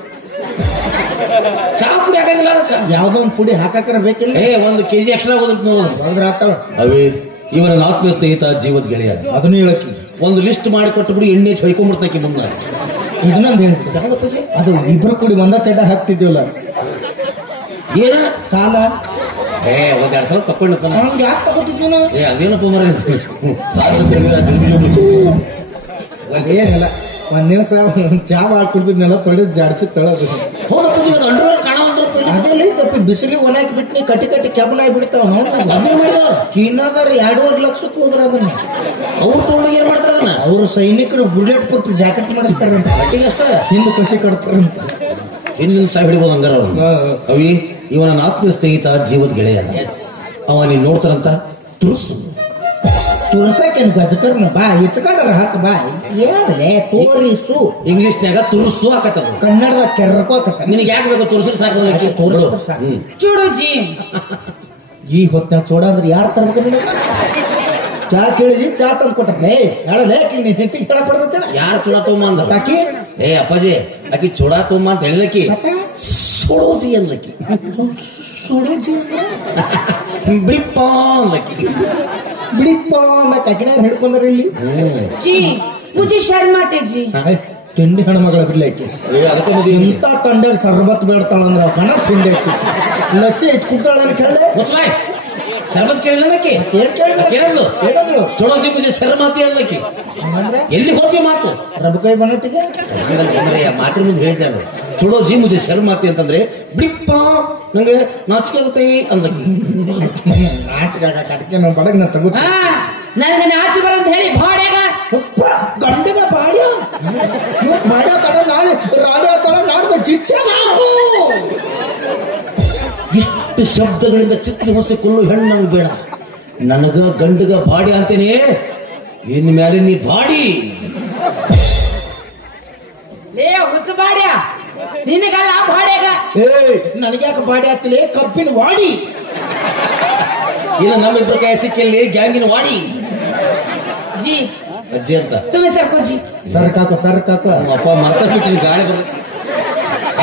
ಚಾ ಪುಡಿ ಹಾಕಂಗಿಲ್ಲ ಅದಕ್ಕೆ ಯಾವ್ದೋ ಒಂದ್ ಪುಡಿ ಹಾಕಾಕರ ಬೇಕಿಲ್ಲ 1 kg ಎಕ್ಸ್ಟ್ರಾ ಹೋಗುತ್ತೆ ನೋಡು ಹೋದ್ರ ಆಗ್ತಾವ ಅವೇ ಇವನ ಆತ್ಮ ಸ್ನೇಹಿತ ಜೀವದ ಗೆಳೆಯ ಅದನ್ನು ಹೇಳಕ್ಕಿ ಒಂದು ಲಿಸ್ಟ್ ಮಾಡಿ ಕೊಟ್ಟುಬಿಡಿ ಎಣ್ಣೆ ಹೊಯ್ಕೊಂಡ್ಬಿಡ್ತಾಕಿ ಮುಂದೆ ಇದನ್ನೊಂದು ಹೇಳ್ಬಿಟ್ಟು ಅದು ಇಬ್ರು ಕೂಡಿ ಒಂದ ಚಡ್ಡ ಹಾಕ್ತಿದ್ವಲ್ಲ ಏನ ಕಾಲ ಒಂದ್ 2 ಸಲ ತಕೊಂಡಪ್ಪ ಹಂಗೆ ಯಾಕೆ ತಗೋತಿದ್ವಿ ಅದೇನಪ್ಪ ಮರ ಏನಿಲ್ಲ ಒಂದ್ ದಿವಸ ಚಾ ಹಾಕ್ಬಿಡ್ತಿದ್ನೆಲ್ಲ ತೊಳೆದ್ ಜಾಡ್ಸಿ ತೊಳೆದು ಅದೇ ತಪ್ಪಿ ಬಿಸಿಲಿ ಒಣಾಕಿ ಬಿಟ್ಟು ಕಟ್ಟಿ ಕಟ್ಟಿ ಕೆಬಲ್ ಆಗಿಬಿಡ್ತಾವ ಚೀನಾದಾರ 2.5 ಲಕ್ಷಕ್ಕೆ ಹೋದ್ರ ಅದನ್ನ ಅವ್ರು ತಗೊಂಡು ಏನ್ ಮಾಡ್ತಾರ ಅದನ್ನ ಅವ್ರು ಸೈನಿಕರು ಬುಲೆಟ್ ಕೊಟ್ಟು ಜಾಕೆಟ್ ಮಾಡಿಸ್ತಾರಂತ ಅಷ್ಟ ಹಿಂದೆ ಕಸಿ ಕಟ್ತಾರಂತ ಹಿಂದಿನ ಸಾಯ್ ಹಿಡಿಬೋದು ಹಂಗಾರ ಅವಿ ಇವನ ಆತ್ಮ ಸ್ನೇಹಿತ ಜೀವದ ಗೆಳೆಯ ಅವ ನೀನ್ ನೋಡ್ತಾರಂತ ತುರುಸು ತುರ್ಸಕೇನ್ ಗಜಕರ್ನ ಬಾ ಇಚ್ಕೊಂಡ್ರ ಹಚ್ಚ ಬಾ ಹೇಳಲೆ ತೋರಿಸು ಇಂಗ್ಲಿಷ್ನ್ಯಾಗ ತುರುಸು ಹಾಕತ್ತದ ಕನ್ನಡದ ಕೆರ್ಕೋ ಹಾಕತ್ತ ನಿನಗೆ ಯಾಕೆ ಬೇಕು ತುರುಸು ಸಾಕು ತೋರಿಸು ಚೂಡು ಜಿ ಈ ಹೊತ್ತಿನ ಚೋಡ ಅಂದ್ರೆ ಯಾರು ತರ್ಬೇಕು ಚಾ ಕೇಳಿದಿ ಚಾ ತಂದು ಕೊಟ್ಟ ಹೇಳಲೇ ನೀನ್ ಹೆಂಡತಿಗೆ ಹೇಳಕ್ ಬರ್ತೈತೆ ಯಾರು ಚೂಡ ತೊಗೊಂಬ ಅಂದ ಆಕಿ ಏ ಅಪ್ಪಾಜಿ ಆಕಿ ಚೂಡ ತೊಗೊಂಬ ಅಂತ ಹೇಳಿದಕಿ ಸೋಡೋಸಿ ಅನ್ಲಕ್ಕಿ ಬಿಪ್ಪ ಅನ್ಲಕ್ಕಿ ಬಿಡಿಪ್ಪ ಅನ್ನ ಕಗಿನಾರ ಹಿಡ್ಕೊಂಡ್ರ ಇಲ್ಲಿ जी मुझे शर्म आते जी ತಿಂಡಿ ಹೆಣ್ಮಗಳ ಬಿಡ್ಲಿ ಆಕಿ ಅದಕ್ಕೆ ಮದುವೆ ಇಂತ ತಂಡ್ಯಾಗ ಸರ್ಬತ್ ಬೇಡ್ತಾಳಂದ್ರ ಕಣ ತಿಂಡಿ ಆಕಿ ಲಸಿ ಹೆಚ್ಚು ಕುಡ್ತಾಳ ಕೇಳಿ ಮುಚ್ಚಬಾಯ್ ಸರ್ಬತ್ ಕೇಳಿಲ್ಲಕ್ಕಿ ಏನ್ ಕೇಳಿದ್ರು ಕೇಳಲು ಏನಂದ್ರು ಚೋಡೋಸಿ ಮುಜೆ ಶರ್ಮಾತಿ ಅನ್ಲಕ್ಕಿ ಅಂದ್ರೆ ಎಲ್ಲಿ ಹೋಗಿ ಮಾತು ರಬಕೈ ಬನ್ನಟ್ಟಿಗೆ ಮಾತ್ರ ಮುಂದೆ ಹೇಳ್ತಾ ಇದ್ರು ಚೋಡೋಜಿ ಮುಜೆ ಶರ್ಮಾತಿ ಅಂತಂದ್ರೆ ಬಿಪ್ಪ ನಂಗೆ ನಾಚಿಕೆ ಅಂದಕ್ಕಿ ನಾಚಿಕಾಗ ಕಟ್ಕೆ ನಾವು ಬಡಗ್ ನಾ ತಗೋ ಹಾ ನನಗೆ ನಾಚಿ ಬರಂತ ಹೇಳಿ ಬಾಡ್ಯಾಗ ಗಂಡಿನ ಬಾಡ್ಯ ಬಾಡ್ಯ ತಡ ನಾಳೆ ರಾಜ ತಡ ನಾಡ್ದು ಶಿಕ್ಷೆ ನಾವು ಇಷ್ಟು ಶಬ್ದಗಳಿಂದ ಚಿತ್ರ ಹೊಸಕೊಳ್ಳು ಹೆಣ್ಣು ನಂಗೆ ಬೇಡ ನನಗ ಗಂಡಗ ಬಾಡಿ ಅಂತೇನೆ ಇನ್ ಮೇಲೆ ನೀ ಬಾಡಿ ಲೇ ಹುಚ್ಚ ಬಾಡ್ಯ ನಿನಗಲ್ಲ ಬಾಡ್ಯಾಗ ನನಗ್ಯಾಕೆ ಬಾಡಿ ಆಗ್ತಿಲ್ಲ ಕಬ್ಬಿನ ವಾಡಿ ಇಲ್ಲ ನಮ್ಮಿಬ್ರು ಕೈ ಸಿಕ್ಕಲ್ಲಿ ಗ್ಯಾಂಗಿನ ವಾಡಿ जी ಅಜ್ಜಿ ಅಂತ तुम्हें सरको जी ಸರ್ಕಾಕ ನಮ್ಮ ಅಪ್ಪ ಮಾತಾಡ್ಬಿಟ್ಟು ಗಾಳಿ ಬರ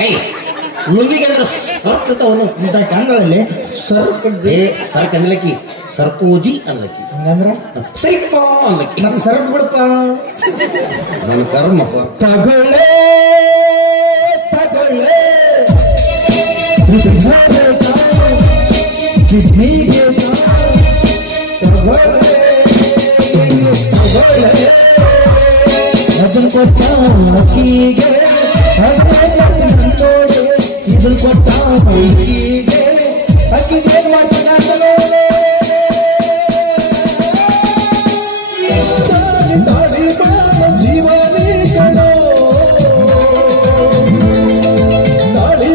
ಏಯ್ ಲುಂಗಿಗೆ ಅಂದ್ರೆ ಸರ್ಕತವನು ಕನ್ನಡಲ್ಲಿ ಸರ್ಕ ಏ ಸರ್ಕ್ ಅನ್ಲಕ್ಕಿ ಸರ್ಕೋಜಿ ಅನ್ಲಕ್ಕಿ ಹಂಗಂದ್ರ ಸರಿಪ್ಪ ಅನ್ಲಕ್ಕಿ ಮತ್ತೆ ಸರಕ್ ಬಿಡಪ್ಪ ನನ್ನ ಕರ್ಮಪ್ಪ ತಗೊಳ್ಳೆ ಅದನ್ ಕೊಟ್ಟ ಅಕ್ಕಿಗೆ ಇದನ್ ಕೊಟ್ಟ ಅಕ್ಕಿಗೆ ಅಕ್ಕಿಗೆ ಏನ್ ಮಾಡ್ತಾನೆ ಜೀವನೇ ಕಣೋ ತಾಳಿ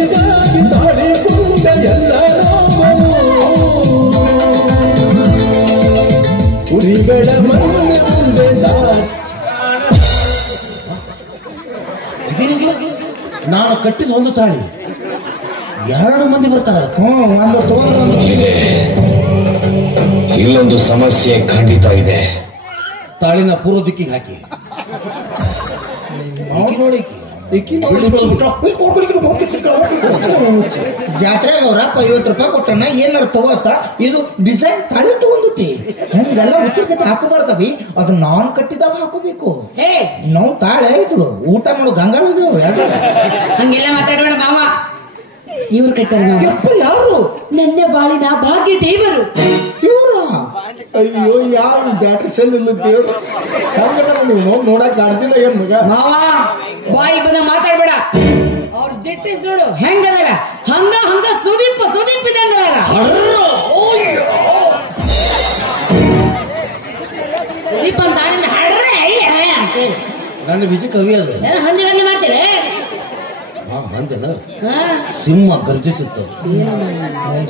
ಕೂಡ ಎಲ್ಲ ಉರಿಗಳ ಮುಂದೆ ನಾನು ಕಟ್ಟಿದ ಒಂದು ತಾಳಿ 2 ಮಂದಿ ಬರ್ತಾರ ಒಂದು ತೋರು ಇಲ್ಲೊಂದು ಸಮಸ್ಯೆ ಖಂಡಿತ ಇದೆ. ತಾಳಿನ ಪೂರ್ವ ದಿಕ್ಕಿಗೆ ಹಾಕಿ ನೋಡಿ ಜಾತ್ರೆಗೆ ಅವ್ರಪ್ಪ 50 ರೂಪಾಯಿ ಕೊಟ್ಟನ ಏನಾರು ತಗೋತ ಇದು ಡಿಸೈನ್ ತಾಳಿ ತಗೊಂಡತಿ ಹೆಂಗೆಲ್ಲ ಹುಚ್ಚರ್ಕತೆ ಹಾಕಬಾರ್ದವಿ ಅದು ನಾನ್ ಕಟ್ಟಿದಾಗ ಹಾಕೋಬೇಕು ಹೇ ನಾವು ತಾಳೆ ಇದು ಊಟ ಮಾಡೋ ಗಂಗಾಳದು ಹಂಗೆಲ್ಲ ಮಾತಾಡಬೇಡ ಮಾವ ಇವ್ರು ಕಟ್ಟಾರ ಯಾರು ನನ್ನ ಬಾಳಿನ ಭಾಗ್ಯ ದೇವರು ಇವ್ರ ಅಯ್ಯೋ ಯಾವ ಬ್ಯಾಟ್ರಿ ಸೆಲ್ ಇಲ್ಲ ದೇವ್ರು ನೀವು ನೋಡಕ್ ಅರ್ಜಿನ ಏನ್ ಮಗ ಮಾವ ಬಾಯಿ ಬಂದ ಮಾತಾಡ್ಬೇಡ ಅವ್ರ ದಿಟ್ಟಿಸ್ ನೋಡು ಹೆಂಗದಾರ ಹಂಗ ಸುದೀಪ್ ಇದ್ದಂಗದಾರ ಸುದೀಪ್ ಅಂತ ಅಂತೇಳಿ ನನ್ನ ವಿಜಯ ಕವಿ ಅದು ಹಂದಿ ಮಾಡ್ತೀರಿ ಬಂದೆಲ್ಲ ಸಿಂಹ ಗರ್ಜಿಸುತ್ತ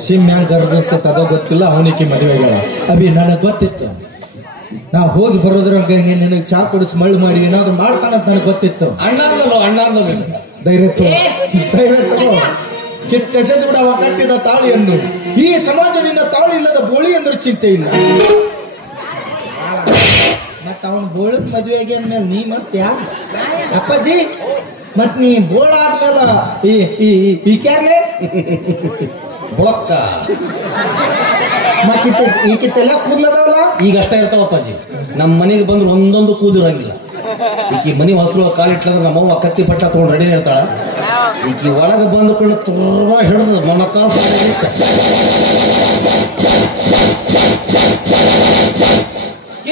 ಸಿಮ್ ಹ್ಯಾಂಗ್ ಗರ್ಜಿಸ್ತೈತೆ ಅದೋ ಗೊತ್ತಿಲ್ಲ ಅವನಿಗೆ ಮದುವೆಗಳ ಅಭಿ ನನಗ್ ಗೊತ್ತಿತ್ತು ನಾ ಹೋಗಿ ಬರೋದ್ರಾಗ ನಿನಗೆ ಚಾ ಕೊಡಿಸಿ ಮಳ್ಳು ಮಾಡಿ ಏನಾದ್ರು ಮಾಡ್ತಾನಂತ ನನಗೆ ಗೊತ್ತಿತ್ತು ಅಣ್ಣ ಧೈರ್ಯ ತಗೋ ಕಿತ್ತೆಸೆದು ಬಿಡ ಅವ ಕಟ್ಟಿದ ತಾಳಿಯನ್ನು ಈ ಸಮಾಜ ನಿನ್ನ ತಾಳಿ ಇಲ್ಲದ ಬೋಳಿ ಅಂದ್ರೆ ಚಿಂತೆ ಇಲ್ಲ ಮತ್ತ ಅವನ್ ಬೋಳದ್ ಮದುವೆಗೆ ಅಂದ್ಮೇಲೆ ನೀ ಮತ್ತೆ ಯಾರು ಅಪ್ಪಾಜಿ ಮತ್ ನೀ ಬೋಳ ಆದ್ಮೇಲ ಈ ಕ್ಯಾರ್ಲೆ ಬೊಕ್ಕ ಮತ್ ಈಕಿತ್ತೆಲ್ಲ ಕೂದ್ಲದವಲ್ಲ ಈಗ ಅಷ್ಟೇ ಇರ್ತಾವಪ್ಪಾಜಿ ನಮ್ಮ ಮನೆಗೆ ಬಂದ್ರೆ ಒಂದೊಂದು ಕೂದಿರಂಗಿಲ್ಲ ಈಕಿ ಮನೆ ಹೊಸಲು ಕಾಲಿಟ್ಲಂದ್ರೆ ನಮ್ಮವ್ವ ಕತ್ತಿ ಪಟ್ಟ ತಗೊಂಡು ರೆಡಿ ಇರ್ತಾಳ ಈಕಿ ಒಳಗೆ ಬಂದುಕೊಂಡು ತುಂಬ ಹಿಡಿದು ಮೊಣಕ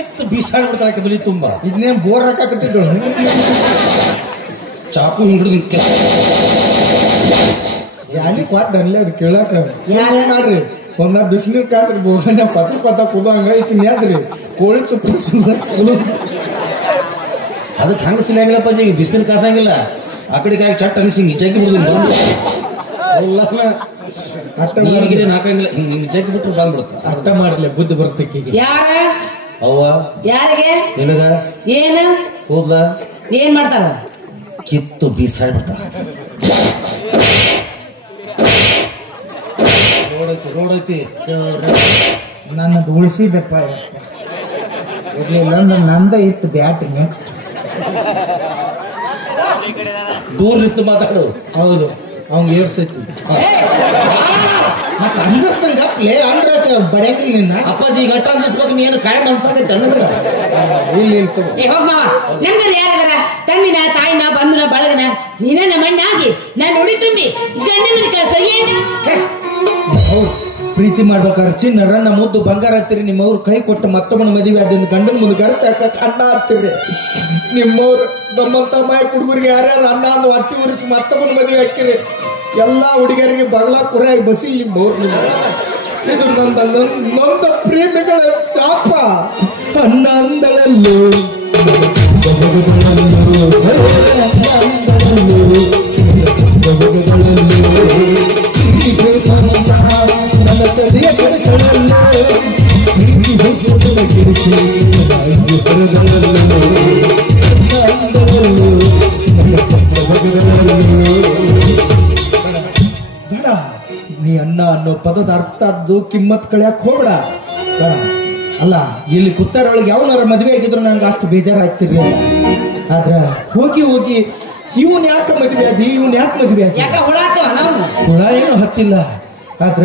ಎತ್ತು ಬೀಸಾಡ್ಬಿಡ್ತಾಳೆ ಬಲಿ ತುಂಬ ಇದನ್ನೇನ್ ಬೋರ್ ರೊಕ್ಕ ಕಟ್ಟಿದ್ರು ಚಾಕು ಹಿಡಿದು ಜಾಲಿ ಕ್ವಾಟ್ ಅನ್ಲಿ ಅದು ಕೇಳಾಕ ಮಾಡ್ರಿ ಒಂದ ಬಿಸಿನೀರ್ ಕಾಸ್ರಿ ಬೋಗಣ್ಣ ಪತ್ತ ಕುದಂಗ ಈಕಿ ನ್ಯಾದ್ರಿ ಕೋಳಿ ಚುಪ್ಪ ಸುಲು ಅದಕ್ಕೆ ಹಂಗ ಸಿಲಂಗಿಲ್ಲಪ್ಪಾಜಿ ಬಿಸಿಲು ಕಾಸಂಗಿಲ್ಲ ಆ ಕಡೆ ಕಾಯಿ ಚಟ್ ಅನಿಸಿಂಗ್ ಜಗ್ಗಿ ಬಿಡುದಿಲ್ಲ ನೀರಿಗೆ ಹಾಕಂಗಿಲ್ಲ ಹಿಂಗ್ ಜಗ್ಗಿ ಬಿಟ್ರು ಬಂದ್ಬಿಡುತ್ತೆ ಅರ್ಥ ಮಾಡ್ಲಿ ಬುದ್ಧಿ ಬರ್ತಕ್ಕೀಗ ಯಾರ ಅವ್ವ ಯಾರಿಗೆ ನಿನಗ ಏನ ಹೋದ್ಲ ಏನ್ ಮಾಡ್ತಾರ ಕಿತ್ತು ಬೀಸಾಡ್ಬಿಡ್ತಾರ ರೋಡೈತಿ ನನ್ನ ಉಳಿಸಿದಪ್ಪ ಇರ್ಲಿಲ್ಲ ಅಂದ್ರೆ ನಂದ ಇತ್ತು ಬ್ಯಾಟ್ ನೆಕ್ಸ್ಟ್. ದೂರ ನಿಂತು ಮಾತಾಡು. ಹೌದು ಅವ್ನ್ ಏರ್ಸೈತಿ ಅಂಜಸ್ತಂಗಪ್ಲೆ ಅಂದ್ರೆ ಬಡಿಯಂಗಿಲ್ಲ ನಿನ್ನ. ಅಪ್ಪಾಜಿ ಈಗ ಅಟ್ಟ ಅಂಜಿಸ್ಬೇಕು, ನೀನು ಕಾಯಂ ಅನ್ಸಾಕೈತೆ ಅನ್ನೋದ್ರ ಇಲ್ಲಿ ಇರ್ತದೆ. ಹೋಗ್ ಮಾವ, ನಮ್ಗಲ್ಲಿ ಯಾರಾಗರ ತಂದಿನ ತಾಯಿನ ಬಂಧುನ ಬಳಗನ ನೀನೇ ನಮ್ಮ ಅಣ್ಣ ಆಗಿ ನಾನು ಉಳಿ ತುಂಬಿ ಗಂಡನ ಕಳ್ಸ ಏನು ಅವ್ರು ಪ್ರೀತಿ ಮಾಡ್ಬೇಕಾದ್ರೆ ಚಿನ್ನರ ನಮ್ಮ ಮುದ್ದು ಬಂಗಾರ ಹತ್ತಿರಿ, ನಿಮ್ಮವ್ರು ಕೈ ಕೊಟ್ಟು ಮತ್ತೊಬ್ಬನ ಮದುವೆ ಅದನ್ನ ಗಂಡನ ಮುಂದೆ ಅಣ್ಣ ಆಗ್ತಿರಿ. ನಿಮ್ಮವ್ರು ನಮ್ಮಂತ ಮಾಯ ಹುಡುಗರಿಗೆ ಯಾರ್ಯಾರು ಅಣ್ಣ ಅಂದು ಹೊಟ್ಟಿ ಉರಿಸಿ ಮತ್ತೊಬ್ಬನ ಮದುವೆ ಹಾಕಿರಿ. ಎಲ್ಲಾ ಹುಡುಗಿಯರಿಗೆ ಬಗಲ ಕುರಿಯಾಗಿ ಬಸಿ ನಿಮ್ಮವ್ರು. ಇದು ನೊಂದ ಪ್ರೇಮಿಗಳ ಶಾಪ. ಅಣ್ಣ ಅಂದಳಲ್ಲೂ ಬೇಡ, ನೀ ಅಣ್ಣ ಅನ್ನೋ ಪದದ ಅರ್ಥ ಅದು ಕಿಮ್ಮತ್ ಕಳಿಯಕ್ ಹೋಗ್ಬೇಡ. ಅಲ್ಲ, ಇಲ್ಲಿ ಕುತ್ತಾರೊಳಗೆ ಯಾವನಾರ ಮದುವೆ ಆಗಿದ್ರು ನಂಗೆ ಅಷ್ಟು ಬೇಜಾರಾಗ್ತಿರ್ಲಿಲ್ಲ. ಆದ್ರ ಹೋಗಿ ಹೋಗಿ ಇವನ್ ಯಾಕೆ ಮದುವೆ ಆದಿ, ಇವನ್ ಯಾಕೆ ಮದುವೆ ಆದಿ? ಯಾಕ ಹುಳ ಆಗ್ತಾವ ನಾವು ಹುಳ ಏನು ಹತ್ತಿಲ್ಲ. ಆದ್ರ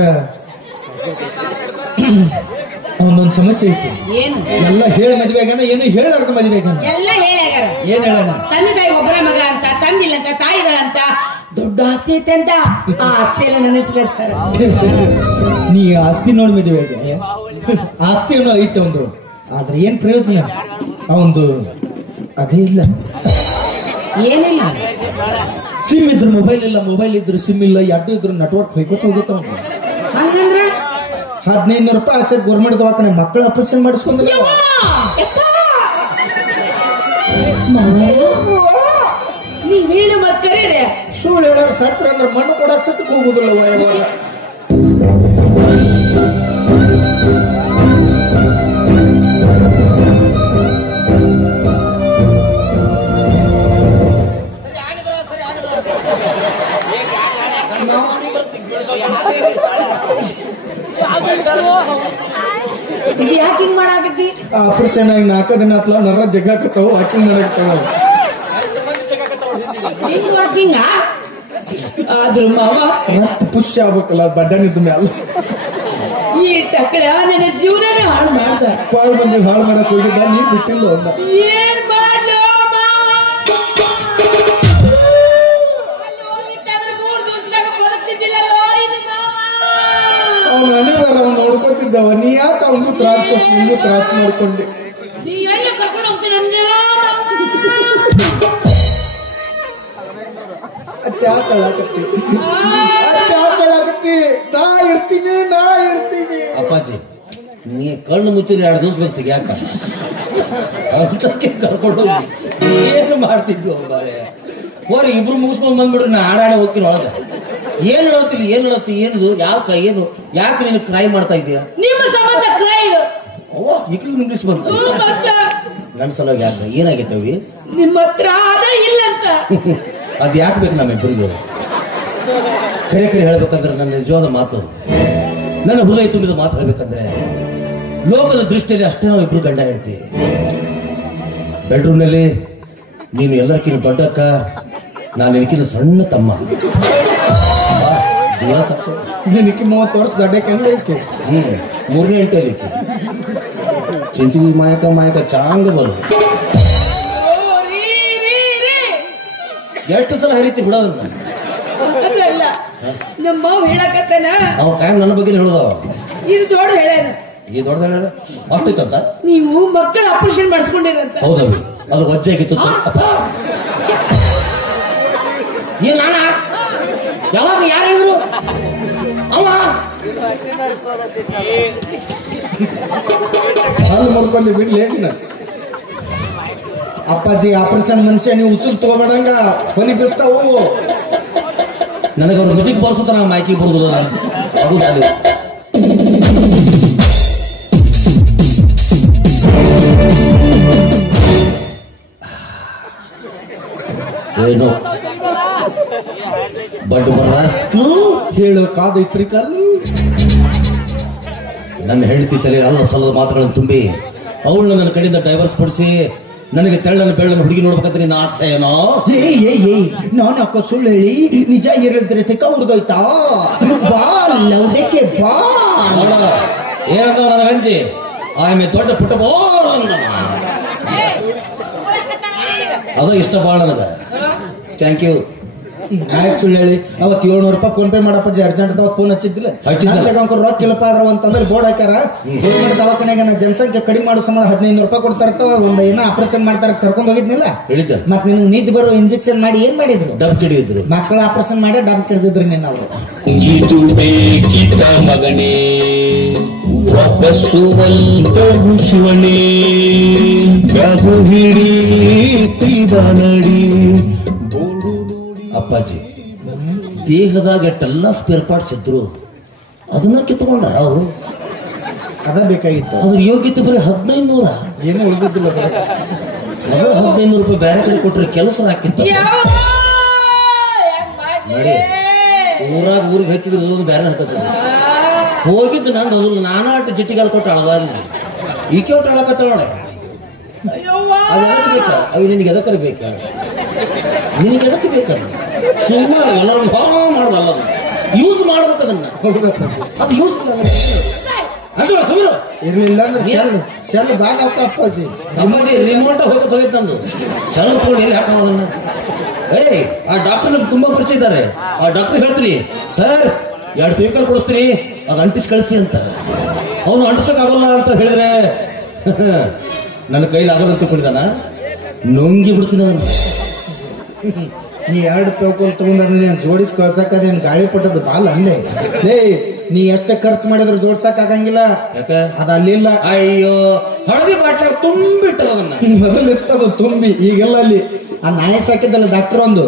ಅವನೊಂದ್ ಸಮಸ್ಯೆ ಐತಿ. ಏನು ಎಲ್ಲ ಹೇಳ ಮದುವೆ ಆಗ್ಯಾನ, ಏನು ಹೇಳಾರ್ದ ಮದುವೆ ಆಗ್ಯಾನ. ಎಲ್ಲ ಹೇಳ್ಯಾಗಾರ. ಏನ್ ಹೇಳೋಣ? ತಂದೆ ತಾಯಿ ಒಬ್ಬರ ಮಗ ಅಂತ, ತಂದಿಲ್ಲ ಅಂತ, ತಾಯಿಗಳಂತ ದೊಡ್ಡ ಆಸ್ತಿ ಐತೆ ಅಂತ ಆ ಆಸ್ತಿ ಎಲ್ಲ ನನ್ನ ಹೆಸರಿಸ್ತಾರ. ನೀ ಆಸ್ತಿ ನೋಡಿ ಮದುವೆ ಆಗ, ಆಸ್ತಿ ಏನೋ ಐತೆ ಒಂದು, ಆದ್ರೆ ಏನ್ ಪ್ರಯೋಜನ ಅವಂದು ಅದೇ ಇಲ್ಲ. ಏನಿಲ್ಲ, ಸಿಮ್ ಇದ್ರು ಮೊಬೈಲ್ ಇಲ್ಲ, ಮೊಬೈಲ್ ಇದ್ರು ಸಿಮ್ ಇಲ್ಲ, ಎರಡು ಇದ್ರು ನೆಟ್ವರ್ಕ್ ಹೋಗ್ಕೊತ ಹೋಗುತ್ತ. ಹಂಗಂದ್ರ 1500 ರೂಪಾಯಿ ಆಸೆ ಗೌರ್ಮೆಂಟ್ ದವಾಖಾನೆ ಮಕ್ಕಳ ಆಪರೇಷನ್ ಮಾಡಿಸ್ಕೊಂಡ್ರೆ ನೀವ್ ಹೇಳು ಮಕ್ಕಳೇ ಸುಳ್ಳು ಹೇಳೋರು ಸತ್ರ ಅಂದ್ರೆ ಮಣ್ಣು ಕೊಡಕ್ ಸತ್ತಕ್ಕೆ ಹೋಗುದಿಲ್ಲ. ವಯವಾಗ ಇದು ಯಾಕೆ ಹಿಂಗ್ ಮಾಡಾಕತ್ತಿ? ಆಪರೇಷನ್ ಆಗಿ 4 ದಿನ ಆತ್ಲ ನರ ಜಗ್ಗಾಕತ್ತಾವ, ವಾಕಿಂಗ್ ಮಾಡಕತ್ತಾವ. ಹಿಂಗ್ ವಾಕಿಂಗ ಆದ್ರೂ ಮಾವ ರಕ್ತ ಪುಷ್ ಆಗ್ಬೇಕಲ್ಲ ಬಡ್ಡನಿದ್ದ ಮ್ಯಾಲ. ಈ ಟಕ್ಕಳ ನನ್ನ ಜೀವನನೇ ಹಾಳು ಮಾಡ್ದ. ಪಾಳು ಮಂದಿ ಹಾಳು ಮಾಡಕ್ ಹೋಗಿದ್ದ, ನೀ ಬಿಟ್ಟಿಲ್ಲ ಅಲ್ಲ. ಏನ್ ಮಾಡ್ಲೋ ಅವ್ನ ಅನಿವಾರ ಅವ್ನು ನೋಡ್ಕೊತಿದ್ದವ, ನೀ ಯಾಕೆ ಅವನಿಗೂ ತ್ರಾಸ ಕೊಟ್ಟು ನಿಮಗೂ ತ್ರಾಸ ಮಾಡ್ಕೊಂಡೆ? ನೀ ಎಲ್ಲ ಕರ್ಕೊಂಡು ಹೋಗ್ತೀನಿ ಅಂದೇನೋ. ಅಟ್ಯಾಕಳಾಕತ್ತಿ, ನಾ ಇರ್ತೀನಿ. ಅಪ್ಪಾಜಿ ನೀ ಕಣ್ಣು ಮುಚ್ಚಿದ್ರೆ 2 ದಿವಸ ಬರ್ತೀವಿ, ಯಾಕ ಕರ್ಕೊಂಡು ಹೋಗಿ ಏನು ಮಾಡ್ತಿದ್ವಿ ಬಾರೆ? ಹೋರಿ ಇಬ್ರು ಮುಗಿಸ್ಕೊಂಡ್ ಬಂದ್ಬಿಡ್ರಿ, ನಾ ಆಡಾಡ ಹೋಗ್ತೀನಿ ಒಳಗ. ಏನ್ ಹೇಳತ್ತೀನಿ, ಏನದು ಯಾಕ ಏನು ಯಾಕೆ ನೀನು ಕ್ರೈ ಮಾಡ್ತಾ ಇದೀಯ? ನಿಮ್ಮ ಸಂಬಂಧ ಕ್ರೈ ಅವ್ವ ಇಕ್ಳು ಇಂಗ್ಲಿಷ್ ಬಂತು ನನ್ ಸಲುವಾಗಿ. ಯಾಕ ಏನಾಗೈತವಿ? ನಿಮ್ಮ ಹತ್ರ ಅದ ಇಲ್ಲಂತ. ಅದ್ ಯಾಕೆ ಬೇಕು ನಮ್ಮಿಬ್ಬರಿಗೂ? ಕರೆ ಹೇಳ್ಬೇಕಂದ್ರೆ ನನ್ನ ನಿಜವಾದ ಮಾತು, ನನ್ನ ಹೃದಯ ತುಂಬಿದ ಮಾತು ಹೇಳ್ಬೇಕಂದ್ರೆ, ಲೋಕದ ದೃಷ್ಟಿಯಲ್ಲಿ ಅಷ್ಟೇ ನಾವು ಇಬ್ರು ಗಂಡ ಹೇಳ್ತೀವಿ. ಬೆಡ್ರೂಮ್ ನಲ್ಲಿ ನೀನು ಎಲ್ಲರಿಗಿಂತ ದೊಡ್ಡಕ್ಕ, ನಾನು ಇದಕ್ಕಿಂತ ಸಣ್ಣ ತಮ್ಮ. ನಿನಕ್ಕೆ 30 ವರ್ಷ ದೊಡ್ಡಕ್ಕೆ ಐತಿ. 3ನೇ ಹೆಂಟಲ್ಲಿ ಚಿಂಚಿಗೆ ಮಾಯಕ ಚಾಂಗ ಬರೋದು. ಎಷ್ಟು ಸಲ ಹರಿತಿ ಬಿಡೋದನ್ನ? ಅಲ್ಲ ನಮ್ಮ ಮಾವು ಹೇಳಕತ್ತಾನ, ಅವ ಕಾಯಂ ನನ್ನ ಬಗ್ಗೆ ಹೇಳೋದ. ಇದು ದೊಡ್ಡ ಹೇಳ್ಯಾನ. ಈ ದೊಡ್ಡ ಹೇಳ ಅಷ್ಟೈತಂತ. ನೀವು ಮಕ್ಕಳ ಆಪರೇಷನ್ ಮಾಡಿಸ್ಕೊಂಡಿರಂತ. ಹೌದವಿ, ಅದು ವಜ್ಜೆ ಆಗಿತ್ತು. ಏನ್ ನಾನ ಯಾವಾಗ ಯಾರು ಹೇಳಿದ್ರು? ಅವ ಹಾಲು ಮಾಡ್ಕೊಂಡು ಬಿಡ್ಲಿ. ಅಪ್ಪಾಜಿ ಆಪರೇಷನ್ ಮನುಷ್ಯ, ನೀವು ಉಸುಲ್ ತಗೋಬೇಡಂಗ ಹೊಲಿ ಬಿಸ್ತಾವು. ನನಗವ್ರು ಮ್ಯೂಸಿಕ್ ಬರ್ಸುತ್ತ ನಾ ಮೈಕಿ ಬರ್ಬೋದು. ಅದು ಏನು ಬಡ್ಡು ಬರಸ್ತು ಹೇಳು ಕಾದೈತ್ರಿ ಕಾಲು. ನನ್ನ ಹೆಂಡತಿ ತಲೆ ಅಲ್ಲ ಸಲ್ಲದ ಮಾತುಗಳನ್ನು ತುಂಬಿ ಅವಳನ್ನ ನನ್ನ ಕಡೆಯಿಂದ ಡೈವರ್ಸ್ ಕೊಡಿಸಿ ನನಗೆ ತೆಳ್ಳನ ಬೆಳ್ಳನ ಹುಡುಗಿ ನೋಡ್ಬೇಕಂತ ನಿನ್ನ ಆಸೆ ಏನೋ? ನಾನು ಅಕ್ಕ ಸುಳ್ಳು ಹೇಳಿ ನಿಜ ಹೇಳಿದ್ರೆ ತೆಕ್ಕ ಹುಡ್ದೋಯ್ತಾ? ಬಾ ಲೌಡಕ್ಕೆ ಬಾ. ಏನಂದ ನನ್ನ ಗಂಜಿ ಆಮೇಲೆ ದೊಡ್ಡ ಪುಟ್ಟ ಬೋರ್ ಅದು ಇಷ್ಟ ಬಾಳ ನನಗ. Thank you. ಆಯ್ತು ಸುಳ್ಳು ಹೇಳಿ ಅವತ್ತು 700 ರೂಪಾಯಿ ಫೋನ್ ಪೇ ಮಾಡಪ್ಪಾಜಿ ಅರ್ಜೆಂಟ್ ಫೋನ್ ಹಚ್ಚಿದ್ದಿಲ್ಲ ರೊಕ್ಕ ಇಲ್ಲಪ್ಪ ಅದ್ರ ಅಂತಂದ್ರೆ ಬೋರ್ಡ್ ಹಾಕ್ಯಾರ. ದವಾಖಾನೆಗೆ ಜನಸಂಖ್ಯೆ ಕಡಿಮೆ ಮಾಡೋ ಸಂಬಂಧ 1500 ರೂಪಾಯಿ ಕೊಡ್ತಾರ. ಒಂದು ಏನೋ ಆಪರೇಷನ್ ಮಾಡ್ತಾರ ಕರ್ಕೊಂಡ್ ಹೋಗಿದ್ನಿಲ್ಲ ಹೇಳಿದ್ದ. ಮತ್ ನಿನ್ ನಿದ್ದೆ ಬರೋ ಇಂಜೆಕ್ಷನ್ ಮಾಡಿ ಏನ್ ಮಾಡಿದ್ರು? ಡಬ್ ಕಿಡಿದ್ರು. ಮಕ್ಕಳ ಆಪರೇಷನ್ ಮಾಡಿ ಡಬ್ ಕಿಡಿದ್ರು ನಿನ್ನ ಅವರು. ಇದು ಬೇಕಿದ್ದ ಮಗನೇ ವಾಪಸ್ಸುವಂತ ಶಿವನೇ ಗದು ಹಿಡಿಸಿದ ನಡಿ. ಅಪ್ಪಾಜಿ ದೇಹದಾಗ ಎಷ್ಟೆಲ್ಲ ಸ್ಪೇರ್ ಪಾರ್ಟ್ಸ್ ಇದ್ರು ಅದನ್ನ ಕಿತ್ಕೊಂಡ ಅವರು. ಅದ ಬೇಕಾಗಿತ್ತು. ಅದ್ರ ಯೋಗ್ಯತೆ ಬರೀ 1500. ಏನೋ ಉಳಿದಿದ್ದಿಲ್ಲ. ಅದೇ 1500 ರೂಪಾಯಿ ಬೇರೆ ಕಡೆ ಕೊಟ್ರೆ ಕೆಲಸ ಹಾಕಿತ್ತು ನೋಡಿ. ಊರಾಗ ಊರಿಗೆ ಹಚ್ಚಿದ್ರು ಬೇರೆ ಹತ್ತದ ಹೋಗಿದ್ದು ನಂದು. ಅದು ನಾನಾಟ ಜಿಟ್ಟಿಗಾಲ ಕೊಟ್ಟು ಅಳವಲ್ಲ ಈಕೆ ಒಟ್ಟು ಅಳಕತ್ತಾಳ ನೋಡಿ. ಅದೆಲ್ಲ ಬೇಕ ಅವು ನಿನಗೆ ಎದಕ್ಕರೆ ಬೇಕ? ನಿನಗೆ ಎದಕ್ಕೆ ಬೇಕ? ಸುಮ್ಮನೆ ಎಲ್ಲರೂ ಮಾಡಬಲ್ಲ ಯೂಸ್ ಮಾಡ್ಬೇಕು ಅದನ್ನ. ಅದು ಯೂಸ್ ಇರ್ಲಿಲ್ಲ ಅಂದ್ರೆ ಶೆಲ್ ಬಾಗ ಅಪ್ಪಾಜಿ ನಮ್ಮಲ್ಲಿ ರಿಮೋಟ್ ಹೋಗಿತ್ತು ನಂದು. ಸೆಲ್ ಫೋನ್ ಎಲ್ಲಿ ಹಾಕೋದನ್ನ? ಆ ಡಾಕ್ಟರ್ ನಮ್ಗೆ ತುಂಬಾ ಪರಿಚಯ ಇದ್ದಾರೆ. ಆ ಡಾಕ್ಟರ್ ಹೇಳ್ತೀನಿ, ಸರ್ 2 ಫೇವಿಕಲ್ ಕೊಡಿಸ್ತೀನಿ ಅದು ಅಂಟಿಸಿ ಕಳಿಸಿ ಅಂತ. ಅವನು ಅಂಟಿಸೋಕ್ಕಾಗಲ್ಲ ಅಂತ ಹೇಳಿದ್ರೆ ನನ್ನ ಕೈಲಿ ಆಗಲ್ಲ ಅಂತ ತಿಳ್ಕೊಂಡಿದ್ದಾನ. ನುಂಗಿ ಬಿಡ್ತೀನಿ ಅವನು. ನೀ 2 ಪೇವ್ಕೋಲ್ ತಗೊಂಡ್ರೆ ನೀನ್ ಜೋಡಿಸಿ ಕಳ್ಸಕ್ಕ ನೀನ್ ಗಾಳಿ ಪಟ್ಟದ್ದು ಬಾಲ್ ಅಲ್ಲೇ. ನೀ ಎಷ್ಟೇ ಖರ್ಚು ಮಾಡಿದ್ರು ಜೋಡ್ಸಕ್ ಆಗಂಗಿಲ್ಲ. ಅದ ಅಲ್ಲಿಲ್ಲ. ಅಯ್ಯೋ ಹಳದಿ ಬಾಟ್ಲಾಗ ತುಂಬಿಟ್ಟಲ್ಲ ಅದನ್ನ. ಮೊದಲು ಇರ್ತದ ತುಂಬಿ, ಈಗೆಲ್ಲ ಅಲ್ಲಿ ಆ ನಾಯಿ ಸಾಕಿದ್ದಲ್ಲ ಡಾಕ್ಟರ್ ಒಂದು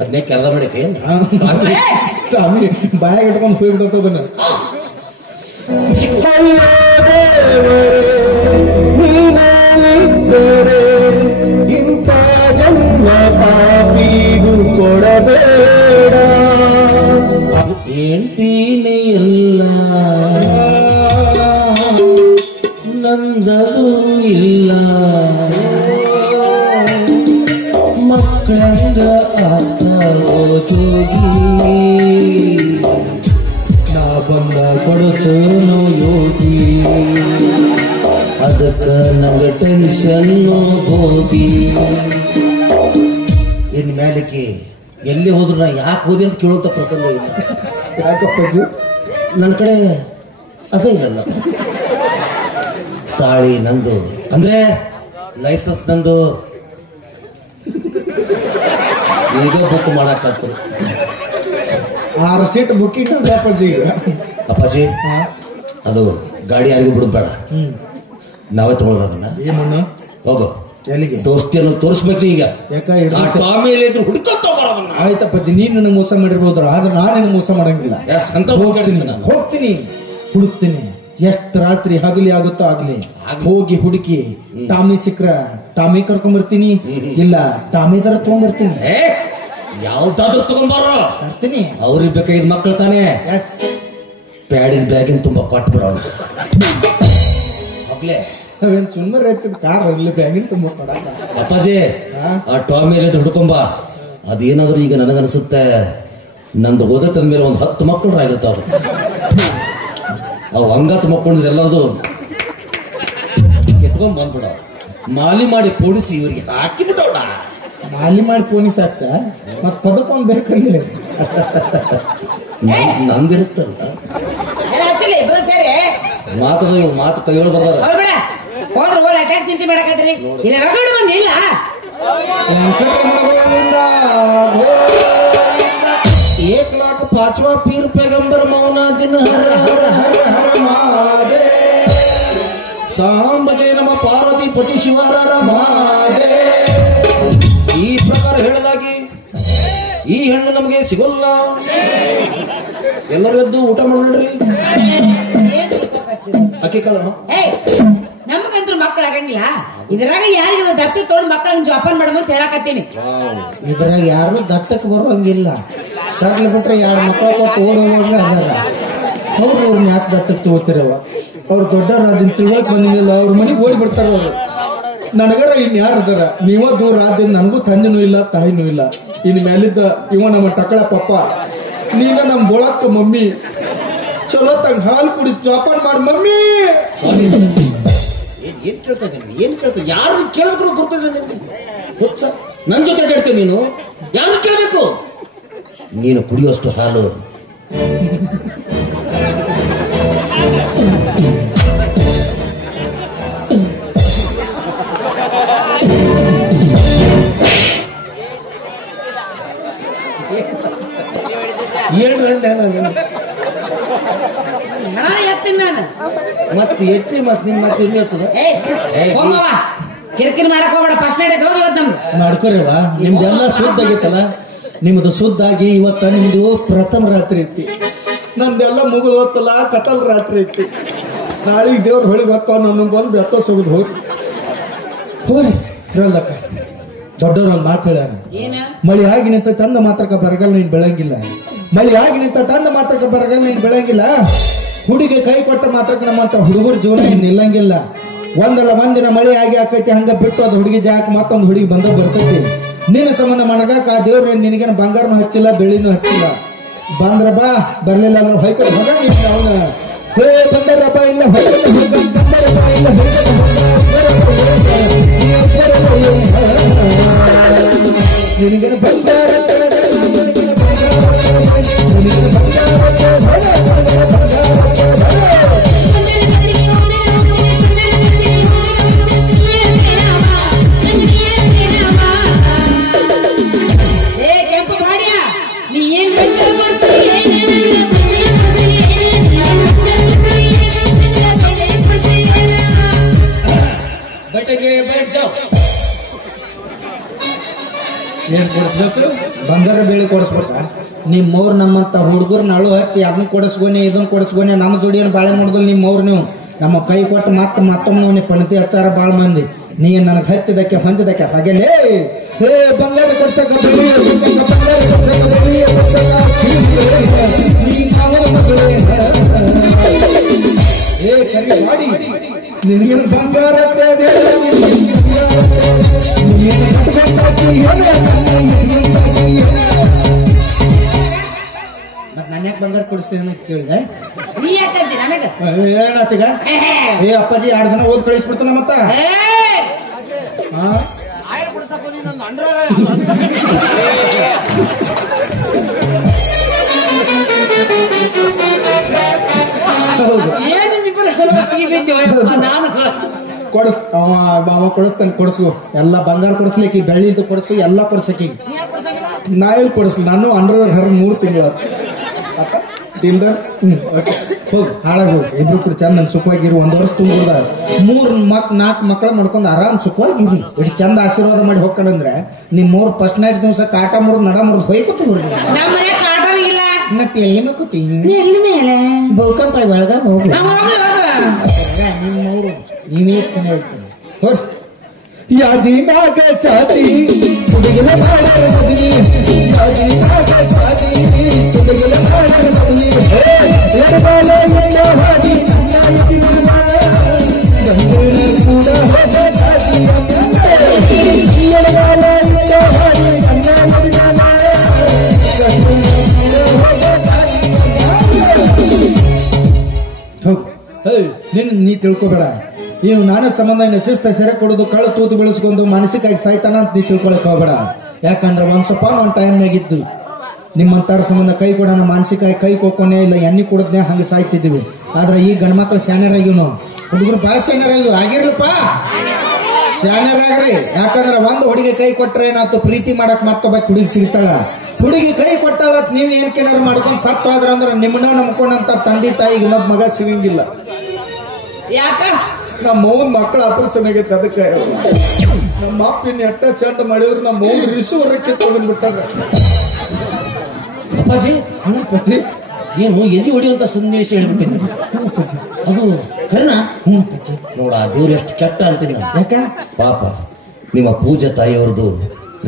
ಅದನ್ನೇ ಕೆಲಸ ಮಾಡಿಕೆ ಬಾಯಾಗ ಇಟ್ಕೊಂಡು ಹೋಗ್ಬಿಟ್ಟದನ್ನ. ಇಂಥ ಜನ್ಮ ಪಾಪಿಗೂ ಕೊಡಬೇಡ. ಹೇಳ್ತೀನಿ ಎಲ್ಲ ನಂದದು ಇಲ್ಲ ಮಕ್ಕಳಂಗ ಆತ ಓದೋಗಿ ನಾ ಬಂದ ಕೊಡಸೋನು ಯೋಗಿ ಅದಕ್ಕ ನಂಗ ಟೆನ್ಷನ್ನು ಹೋಗಿ. ಇನ್ ಮೇಲಕ್ಕೆ ಎಲ್ಲಿ ಹೋದ್ರು ನಾ ಯಾಕೆ ಹೋದಿ ಅಂತ ಕೇಳೋಂತ ಪ್ರಸಂಗ ಇಲ್ಲ. ಯಾಕಪ್ಪಾಜಿ ನನ್ನ ಕಡೆ ಅದೇ ಇಲ್ಲಲ್ಲ. ತಾಳಿ ನಂದು ಅಂದ್ರೆ ಲೈಸೆನ್ಸ್ ನಂದು ಈಗ ಬುಕ್ ಮಾಡಕ್ಕಾಗ್ತದೆ. 6 ಸೀಟ್ ಬುಕ್ಕಿಂಗ್ ಅಪ್ಪಾಜಿ. ಅಪ್ಪಾಜಿ ಅದು ಗಾಡಿ ಯಾರಿಗೂ ಬಿಡುದು ಬೇಡ, ನಾವೇ ತಗೊಳ್ಳೋದು ಅದನ್ನ. ಏನು ಹೋಗು ಎಲ್ಲಿಗೆ? ದೋಸ್ತಿಯನ್ನು ತೋರಿಸ್ಬೇಕು ಈಗ. ಆಮೇಲೆ ಹುಡುಕೊಂತ ಆಯ್ತಪ್ಪಾಜಿ, ನೀನ್ ನನಗೆ ಮೋಸ ಮಾಡಿರ್ಬೋದ್ರ, ಆದ್ರೆ ನಾನು ಮೋಸ ಮಾಡಂಗಿಲ್ಲ. ಅಂತ ಹೋಗ್ತೀನಿ ನಾನು. ಹೋಗ್ತೀನಿ, ಹುಡುಕ್ತೀನಿ. ಎಷ್ಟ್ ರಾತ್ರಿ ಹಗಲಿ ಆಗುತ್ತೋ ಆಗ್ಲಿ ಹೋಗಿ ಹುಡುಕಿ ಟಾಮಿ ಸಿಕ್ರ ಟಾಮಿ ಕರ್ಕೊಂಡ್ಬರ್ತೀನಿ, ಇಲ್ಲ ಟಾಮಿ ತರ ತಗೊಂಡ್ಬರ್ತೀನಿ. ಯಾವ್ದಾದ್ರು ತಗೊಂಡ್ಬಾರ ತರ್ತೀನಿ. ಅವ್ರಿಗೆ ಬೇಕಾಗಿದ್ ಮಕ್ಕಳು ತಾನೇ. ಪ್ಯಾಡಿನ ಬ್ಯಾಗಿನ ತುಂಬಾ ಕೊಟ್ಟು ಬಿಡೋಣ. ಹೋಗ್ಲೇ ನಾವೇನ್ ಸುಮ್ಮನೆ ಹೆಚ್ಚಿದ ಕಾರ್ ಇರ್ಲಿ ಬ್ಯಾಗಿನ ತುಂಬ ಕೊಡಲ್ಲ. ಅಪ್ಪಾಜಿ ಆ ಟಾಮಿ ಹುಡ್ಕೊಂಬ. ಅದೇನಾದ್ರು ಈಗ ನನಗನ್ಸುತ್ತೆ ನಂದು ಓದತ್ತದ ಮೇಲೆ ಒಂದು 10 ಮಕ್ಕಳು ಆಗಿರ್ತಾವ. ಅವು ಹಂಗತ್ ಮಕ್ಕೊಂಡಿದ್ರೆ ಎಲ್ಲದು ಎತ್ಕೊಂಡ್ ಬಂದ್ಬಿಡ. ಮಾಲಿ ಮಾಡಿ ಪೋಣಿಸಿ ಇವ್ರಿಗೆ ಹಾಕಿ ಬಿಟ್ಟವಳ. ಮಾಲಿ ಮಾಡಿ ಪೋಣಿಸ್ ಹಾಕ್ತ ಮತ್ ಪದಕೊಂಡ್ ಬೇಕಲ್ಲಿ ನಂದಿರುತ್ತಲ್ಲ ಮಾತದ ಇವ್ ಮಾತು ಕೈಗಳು ಬರ್ದಾರ. ಹೋದ್ರ ಹೋಲ್ ಅಟ್ಯಾಕ್ ಚಿಂತೆ ಮಾಡಕತ್ರಿ. ಇಲ್ಲ ರಗಡ ಮಂದಿ ಇಲ್ಲ. एक लाख 5वां पीर पैगंबर मौना दिन हर हर हर हर महादेव ಸಾಂಬಜೆ ನಮ ಪಾರ್ವತಿ ಪತಿ ಶಿವರ ರಮಾದೇವ್. ಈ ಪ್ರಕಾರ ಹೇಳಲಾಗಿ ಈ ಹೆಣ್ಣು ನಮಗೆ ಸಿಗೋಲ್ಲ. ಎಲ್ಲರೂ ಎದ್ದು ಊಟ ಮಾಡ್ರಿ. ಅಕ್ಕಿ ಕಾಲ ನಮಗಂತೂ ಮಕ್ಕಳು ಆಗಂಗಿಲ್ಲ. ಇದ್ರಾಗ ಯಾರಿಗ ದತ್ತು ತೊಗೊಂಡು ಮಕ್ಕಳನ್ನ ಜೋಪಾನ ಮಾಡಮಂತ ಹೇಳಕತ್ತೀನಿ. ಇದ್ರಾಗ ಯಾರು ದತ್ತಕ್ಕೆ ಬರೋಂಗಿಲ್ಲ. ಸಡ್ಲ ಬಿಟ್ರೆ 2 ಮಕ್ಕಳು ಕೊಟ್ಟು ಓಡೋವಾಗ ಅದಾರ. ಅವ್ರನ್ನ ಯಾಕೆ ದತ್ತಕ್ಕೆ ತಗೋತಿರವ? ಅವ್ರು ದೊಡ್ಡವರಾದಿನ ತಿಳುವಳಿಕೆ ಬಂದಿಲ್ಲ, ಅವ್ರ ಮನೆಗೆ ಓಡಿ ಬಿಡ್ತಾರ ಅವ್ರು. ನನಗರ ಇನ್ ಯಾರು ಇದಾರ? ನೀವ ದೂರ ಆದಿನ, ನನಗೂ ತಂದೆನೂ ಇಲ್ಲ ತಾಯಿನೂ ಇಲ್ಲ. ಇನ್ ಮೇಲಿದ್ದ ಇವ ನಮ್ಮ ಟಕಳ ಪಪ್ಪ, ನೀಗ ನಮ್ ಬೋಳಕ್ಕ ಮಮ್ಮಿ. ಚಲೋ ತಂಗ ಹಾಲು ಕುಡಿಸಿ ಜೋಪಾನ ಮಾಡಿ ಮಮ್ಮಿ. ಏನ್ ಕೇಳ್ತಾ ಇದ್ದೀನಿ? ಏನ್ ಕೇಳ್ತಾ? ಯಾರು ಕೇಳಿದ್ರು ಗೊತ್ತಿಲ್ಲ ನನ್ ಜೊತೆ ಕೇಳ್ತೇವೆ ನೀನು? ಯಾರು ಕೇಳಬೇಕು? ನೀನು ಕುಡಿಯುವಷ್ಟು ಹಾಲು ನಾನು ಎತ್ತೀನಿ ನಾನು. ಮತ್ತೆ ಎತ್ತಿ ಮತ್ತೆ ನಿನ್ ಮತ್ತೆ ಇನ್ನು ಎತ್ತದ ಹೋಗವ, ಕಿರಿಕಿರಿ ಮಾಡಕ್ ಹೋಗ್ಬೇಡ. ಫಸ್ಟ್ ನೈಟ್ ಹೋಗಿ ಇವತ್ತು ನಮ್ದು ಮಾಡ್ಕೊರೇವಾ? ನಿಮ್ದೆಲ್ಲ ಶುದ್ಧ ಆಗೈತಲ್ಲ. ನಿಮ್ದು ಶುದ್ಧ ಆಗಿ ಇವತ್ತ ನಿಮ್ದು ಪ್ರಥಮ ರಾತ್ರಿ ಐತಿ. ನಂದೆಲ್ಲ ಮುಗಿದು ಹೊತ್ತಲ್ಲ ಕತಲ್ ರಾತ್ರಿ ಐತಿ. ನಾಳೆಗೆ ದೇವ್ರ ಹೊಳಿಗೆ ಹೊಕ್ಕ ನನ್ನ ಬಂದು ಬೆತ್ತ ಸೋಗುದು ಹೋಗಿ ಹೋರಿ ಇರಲ್ಲಕ್ಕ. ದೊಡ್ಡವ್ರ ಒಂದು ಮಾತು ಹೇಳ್ಯಾರ, ಏನ ಮಳಿ ಆಗಿ ನಿಂತ ತಂದ ಮಾತ್ರಕ್ಕ ಬರಗಾಲ ನೀನ್ ಬೆಳಂಗಿಲ್ಲ. ಮಳಿ ಆಗಿ ನಿಂತ ತಂದ ಮಾತ್ರಕ್ಕ ಬರಗಾಲ ನೀನ್ ಬೆಳಂಗಿಲ್ಲ. ಹುಡುಗಿ ಕೈ ಕೊಟ್ಟ ಮಾತ್ರಕ್ಕೆ ನಮ್ಮಂತ ಹುಡುಗರ ಜೀವನ ಇನ್ ನಿಲ್ಲಂಗಿಲ್ಲ. ಒಂದಲ್ಲ ಒಂದಿನ ಮಳೆ ಆಗಿ ಆಕೈತಿ, ಹಂಗ ಬಿಟ್ಟು ಅದು ಹುಡುಗಿ ಜಾಕ್ ಮತ್ತೊಂದು ಹುಡುಗಿ ಬಂದ ಬರ್ತೈತಿ. ನಿನ್ನ ಸಂಬಂಧ ಮಣಗಾಕ ಆ ದೇವ್ರ ನಿನಗೇನು ಬಂಗಾರನು ಹಚ್ಚಿಲ್ಲ ಬೆಳಿನೂ ಹಚ್ಚಿಲ್ಲ. ಬಂದ್ರ ಬಾ, ಬರ್ಲಿಲ್ಲ ಅಂದ್ರೆ ಹೊಯ್ಕೊಂಡು ಹೋಗ ಅವನ. ಹೇ ಬಂದರಪ್ಪ ಇಲ್ಲ ಬಂದರಪ್ಪ ಇಲ್ಲ ನಿನಗೇನು ಬಂಗಾರ ಏನ್ ಕೊಡಿಸ್ಬೇಕು? ಬಂಗಾರ ಬೇಳೆ ಕೊಡಿಸ್ಬೇಕ? ನಿಮ್ಮವ್ರು ನಮ್ಮಂತ ಹುಡುಗರು ನಾಳು ಹಚ್ಚಿ ಅದನ್ನ ಕೊಡಿಸ್ಬೋನೆ ಇದನ್ನ ಕೊಡಿಸ್ಬೋನೆ ನಮ್ಮ ಜೋಡಿಯನ್ನು ಬಾಳೆ ಮಾಡುದಿಲ್ಲ. ನಿಮ್ಮವ್ರು ನೀವು ನಮ್ಮ ಕೈ ಕೊಟ್ಟು ಮತ್ತೊಮ್ಮೆ ಪಣತಿ ಹಚ್ಚಾರ ಬಾಳ ಮಂದಿ. ನೀ ನನಗೆ ಹತ್ತಿದಕ್ಕೆ ಹೊಂದಿದಕ್ಕೆ ಹಾಗೆಲೇ ಹೇ ಬಂಗಾರ ಕೊಡ್ಸಕ ಏ ಕರಿ ಮಾಡಿ ನಿನಗೇನು ಬಂಗಾರ ಮತ್ ನಾನು ಯಾಕೆ ಬಂಗಾರ ಕೊಡಿಸ್ತೇನೆ ಅಂತ ಕೇಳಿದೆ. ನೀ ಯಾಕಂತಿ ನನಗ? ಏನಾತೀಗ? ಏ ಅಪ್ಪಾಜಿ 2 ದಿನ ಓದ್ ಕಳಿಸ್ಬಿಡ್ತಾನ ಮತ್ತ. ಕೊಡಿಸ್ ಅವ ಕೊಡಿಸ್ತಾನೆ. ಕೊಡಿಸು ಎಲ್ಲ ಬಂಗಾರ ಕೊಡಿಸ್ಲಿಕ್ಕೆ, ಬೆಳ್ಳಿದು ಕೊಡಿಸು, ಎಲ್ಲ ಕೊಡ್ಸಕ್ಕೆ. ನಾ ಎಲ್ಲಿ ಕೊಡಿಸ್ಲಿ? ನಾನು ಅಂಡರ್ವೇರ್ ಹರ 3 ತಿಂಗಳು ಹೋಗಿ ಹಾಳಾಗಿ ಹೋಗಿ. ಇಬ್ರು ಕೂಡ ಚಂದ ಸುಖವಾಗಿರು. 1 ವರ್ಷ ತುಂಬಿದ 3-4 ಮಕ್ಕಳ ಮಾಡ್ಕೊಂಡು ಆರಾಮ್ ಸುಖವಾಗಿರಿ. ಇಷ್ಟು ಚಂದ ಆಶೀರ್ವಾದ ಮಾಡಿ ಹೋಗ್ಕಂದ್ರೆ ನಿಮ್ಮವ್ರು ಫಸ್ಟ್ ನೈಟ್ ದಿವಸ ಕಾಟ ಮುರಿದು ನಡ ಮುರಿದು ಹೋಯ್ಕೊತ ಮತ್ತೆ ಎಲ್ಲಿ ಕೂತೀನಿ ಎಲ್ಲಿ ಮೇಲೆ ಭೂಕಂಪ ಒಳಗ ಹೋಗಿ ನಿಮ್ಮವ್ರು ನೀವೇ ಹೇಳ್ತೀನಿ. ಯಾದಿ ಮ್ಯಾಗ ಚಾತಿ ಹುಡುಗನ ಮಾಡರ ಮಗನಿ, ಯಾದಿ ಮ್ಯಾಗ ಚಾತಿ ಹುಡುಗನ ಮಾಡರ ಮಗನಿ. ಎಡಬಾಲ ಎಲ್ಲ ಹಾದಿ ನ್ಯಾಯತಿ ಮನ ಗಂಗೂರ ಕೂಡ ಹೋದ ಚಾತಿ ಎಡಬಾಲ ಎಲ್ಲ ಹಾದಿ ನ್ಯಾಯತಿ ಮನ ಗಂಗೂರ ಹೋದ ಚಾತಿ. ನೀ ತಿಳ್ಕೊಬೇಡ. ನೀವು ನಾನೇ ಸಂಬಂಧ ಶಿಸ್ತ ಸೆರೆ ಕೊಡೋದು, ಕಳ್ಳು ತೂತು ಬೆಳೆಸ್ಕೊಂಡು ಮಾನಸಿಕವಾಗಿ ಸಾಯ್ತಾನ ಅಂತ ನೀ ತಿಳ್ಕೊಳಕ್ ಹೋಗ್ಬೇಡ. ಯಾಕಂದ್ರೆ ಒಂದ್ ಟೈಮ್ನಾಗಿದ್ದು ನಿಮ್ಮಂತಾರ ಸಂಬಂಧ ಕೈ ಕೊಡೋಣ ಮಾನಸಿಕವಾಗಿ ಕೈ ಕೊಕ್ಕೊನೆ ಇಲ್ಲ ಎಣ್ಣೆ ಕುಡದ್ನೆ ಹಂಗೆ ಸಾಯ್ತಿದ್ದೀವಿ. ಆದ್ರೆ ಈ ಗಂಡ ಮಕ್ಳು ಶಾನ್ಯರಾಗಿವ್ ನಾವು, ಹುಡುಗರು ಬಹಳ ಶಾನ್ಯರಾಗಿವ್ ಆಗಿರ್ಲಪ್ಪ, ಶಾನ್ಯರಾಗ್ರಿ. ಯಾಕಂದ್ರೆ ಒಂದು ಹುಡುಗಿ ಕೈ ಕೊಟ್ರೆ ಏನಾಯ್ತು, ಪ್ರೀತಿ ಮಾಡಕ್ ಮತ್ತೊಬ್ಬ ಹುಡುಗಿ ಸಿಗ್ತಾಳ. ಹುಡುಗಿ ಕೈ ಕೊಟ್ಟಾಳ ನೀವ್ ಏನ್ ಕೇಳಾರ ಮಾಡ್ಕೊಂಡ್ ಸತ್ತು ಆದ್ರ ಅಂದ್ರೆ ನಿಮ್ಮನ್ನ ನಂಬ್ಕೊಂಡಂತ ತಂದೆ ತಾಯಿಗೆ ಇನ್ನೊಬ್ಬ ಮಗ ಸಿಗಂಗಿಲ್ಲ. ಯಾಕ ನಮ್ಮ ಮೌನ್ ಮಕ್ಕಳ ಆಪರೇಷನ್ ಆಗೈತೆ. ಅದಕ್ಕೆ ನಮ್ಮ ಅಪ್ಪಿನ ಎಟ್ಟ ಚಂಡ ಮಾಡಿದ್ರು ನಮ್ಮ ಮೌನ್ ರಿಸೂವರಕ್ಕೆ ತಗೊಂಡ್ಬಿಟ್ಟಾಗ. ಅಪ್ಪಾಜಿ ಅಪ್ಪಾಜಿ ಏನು ಎದಿ ಹೊಡಿಯುವಂತ ಸನ್ನಿವೇಶ ಹೇಳ್ಬಿಟ್ಟಿನಿ. ಅದು ಕರ್ಣ ನೋಡ, ದೇವ್ರು ಎಷ್ಟು ಕೆಟ್ಟ ಅಂತೀನಿ. ಯಾಕೆ ಪಾಪ ನಿಮ್ಮ ಪೂಜಾ ತಾಯಿಯವ್ರದ್ದು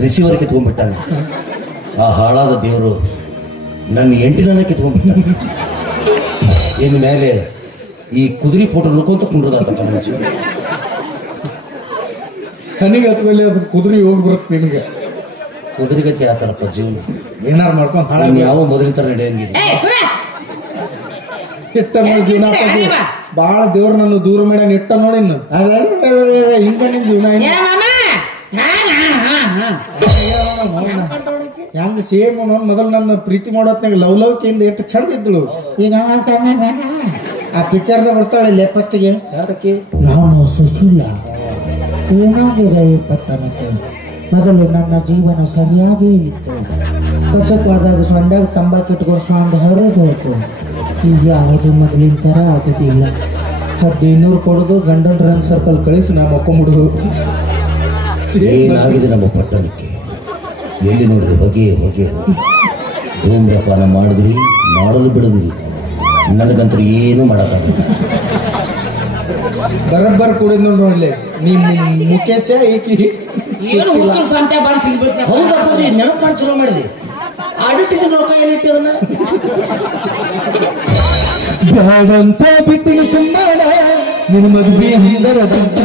ರಿಸೀವರ್ ಕಿತ್ಕೊಂಡ್ಬಿಟ್ಟಾನೆ. ಆ ಹಾಳಾದ ದೇವರು ನನ್ನ 8 ಕಿತ್ಕೊಂಡ್ಬಿಟ್ಟಾನೆ. ಇನ್ನು ಮೇಲೆ ಈ ಕುದುರೆ ಫೋಟೋ ನೋಡ್ಕೊಂತ ಕುಂಡ್ರದಾತ ಚಮಚ ನನಗೆ ಹಚ್ಕೊಳ್ಳಿ ಅದು ಕುದುರೆ ಹೋಗಿ ಬರುತ್ತೆ ನಿನಗೆ ಕುದುರೆಗತಿ ಆತಾರಪ್ಪ ಜೀವನ ಏನಾರು ಮಾಡ್ಕೊಂಡು ಹಾಳಾಗಿ ನೀನ್ ಯಾವ ಮೊದಲಿನ ತರ ನಡೆಯಂಗಿಲ್ಲ ಇಟ್ಟ ನೋಡಿ ಜೀವನ ಬಾಳ ದೇವ್ರು ನನ್ನ ದೂರ ಮಾಡ್ಯಾನ ಇಟ್ಟ ನೋಡಿ ಇನ್ನು ಹಿಂಗ ನಿನ್ ಜೀವನ ಹೆಂಗ ಸೇಮ್ ಮೊದಲು ನನ್ನ ಪ್ರೀತಿ ಮಾಡೋತ್ನಾಗ ಲವ್ಲವಿಕೆಯಿಂದ ಎಷ್ಟು ಚಂದ ಇದ್ಳು ಈಗ ಆ ಪಿಕ್ಚರ್ದ ಬರ್ತಾಳೆ ಫಸ್ಟ್ಗೆ ಯಾರಕ್ಕೆ ನಾನು ಸುಶೀಲ ಏನಾಗಿದೆ ಪಟ್ಟಣಕ್ಕೆ ಮೊದಲು ನನ್ನ ಜೀವನ ಸರಿಯಾಗಿ ಇತ್ತು ಕಸಕ್ಕಾದಾಗ ಸೊಂದಾಗ ತಂಬಾಕಿಟ್ಕೊಂಡು ಸೊಂದ ಹೊರದು ಹೋಯ್ತು ಈಗ ಯಾವುದು ಮೊದಲಿನ ತರ ಆಗುದಿಲ್ಲ 1500 ಕೊಡೋದು ಗಂಡನ್ ರನ್ ಸರ್ಕಲ್ ಕಳಿಸಿ ನಾ ಮಕ್ಕೊಂಬಿಡುದು ಏನಾಗಿದೆ ನಮ್ಮ ಪಟ್ಟಣಕ್ಕೆ ಎಲ್ಲಿ ನೋಡಿದ್ರೆ ಹೊಗೆ ಹೊಗೆ ಧೂಮ್ರಪಾನ ಮಾಡಿದ್ರಿ ಮಾಡಲು ಬಿಡದ್ರಿ ನನಗಂತೂ ಏನು ಮಾಡಕ್ಕಾಗಲ್ಲ ಬರಬ್ಬರ್ ಕುಡಿದ್ ನೋಡ್ಲಿ ನಿಮ್ ಮುಖೇಶ ಏಕಿ ಏನು ಹುಚ್ಚು ಸಂತೆ ಬಂದ್ ಸಿಗ್ಬಿಡ್ತಾರೆ ಹೌದಪ್ಪಾಜಿ ನೆನಪು ಮಾಡಿ ಚಲೋ ಮಾಡಿದ್ರಿ ಆಡಿಟ್ಟಿದ್ದು ರೊಕ್ಕ ಏನಿಟ್ಟು ಅದನ್ನ ಬೇಡಂತ ಬಿಟ್ಟಿಗೆ ಸುಮ್ಮನ ನಿನ್ನ ಮದುವೆ ಹಿಂದರದಂತ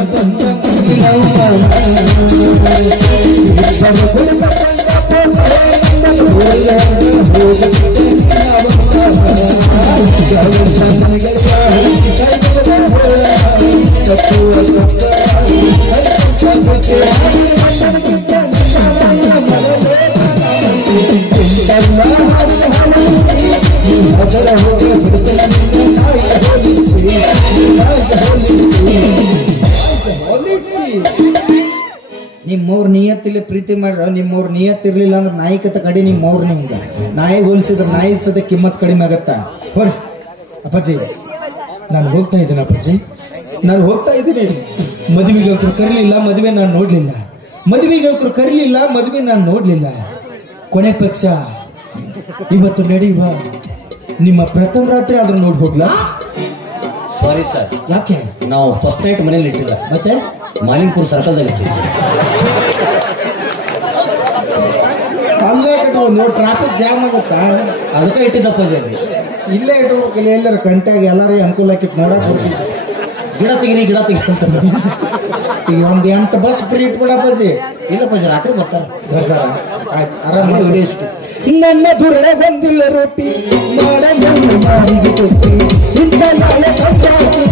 ನಿಮ್ಮವ್ರ ನಿಯತ್ತಿಲ್ಲಿ ಪ್ರೀತಿ ಮಾಡ್ರ ನಿಮ್ಮವ್ರ ನಿಯತ್ತಿರ್ಲಿಲ್ಲ ಅಂದ್ರೆ ನಾಯಿಕತೆ ಕಡೆ ನಿಮ್ಮವ್ರ ನಿಮ್ಗ ನಾಯಿ ಹೋಲಿಸಿದ್ರೆ ನಾಯಿ ಸದ ಕಿಮ್ಮತ್ ಕಡಿಮೆ ಆಗತ್ತ ಹೊರ್ ಅಪ್ಪಾಜಿ ನಾನು ಹೋಗ್ತಾ ಇದ್ದೀನಿ ಅಪ್ಪಾಜಿ ನಾನು ಹೋಗ್ತಾ ಇದ್ದೀನಿ ಮದುವೆಗೆ ಒಬ್ರು ಕರೀಲಿಲ್ಲ ಮದುವೆ ನಾನು ನೋಡ್ಲಿಲ್ಲ ಮದುವೆಗೆ ಒಬ್ರು ಕರೀಲಿಲ್ಲ ಮದುವೆ ನಾನು ನೋಡ್ಲಿಲ್ಲ ಕೊನೆ ಪಕ್ಷ ಇವತ್ತು ನಡೆಯುವ ನಿಮ್ಮ ಪ್ರಥಮ ರಾತ್ರಿ ಆದ್ರೂ ನೋಡಿ ಹೋಗ್ಲಾ ಸಾರಿ ಸರ್ ಯಾಕೆ ನಾವು ಫಸ್ಟ್ ನೈಟ್ ಮನೇಲಿ ಇಟ್ಟಿಲ್ಲ ಮತ್ತೆ ಮಾಲಿಂಗ್ಪುರ್ ಸರ್ಕಲ್ದಲ್ಲಿ ಇಟ್ಟಿದ್ವಿ ಅಲ್ಲೇ ಇಟ್ಟು ಟ್ರಾಫಿಕ್ ಜಾಮ್ ಆಗುತ್ತಾ ಅದಕ್ಕೆ ಇಟ್ಟಿದ್ದಪ್ಪಾಜಿ ಅಲ್ಲಿ ಇಲ್ಲೇ ಇಟ್ಕೋಬೇಕಲ್ಲ ಎಲ್ಲರ ಕಂಟ್ಯಾಗ ಎಲ್ಲಾರಿಗೆ ಅನುಕೂಲ ಆಕಿತ್ ನೋಡಕ್ ಬರ್ತೀವಿ ಗಿಡ ತೆಗಿರಿ ಅಂತ ಈಗ ಒಂದ್ 8 ಬಸ್ ಫ್ರೀ ಇಟ್ಬಿಡಪ್ಪಾಜಿ ಇಲ್ಲಪ್ಪಾಜಿ ರಾತ್ರಿ ಬರ್ತಾರೆ ಆರಾಮ ಮಾಡಿ ಎಷ್ಟು ನನ್ನ ದುರಡೆ ಬಂದಿಲ್ಲ ರೊಟ್ಟಿ ಮಾಡಲು ಮಾಡಿಗೆ ಕೊಟ್ಟಿ ಇಂಥ ನಾಳೆ ತಂದಾಕಿ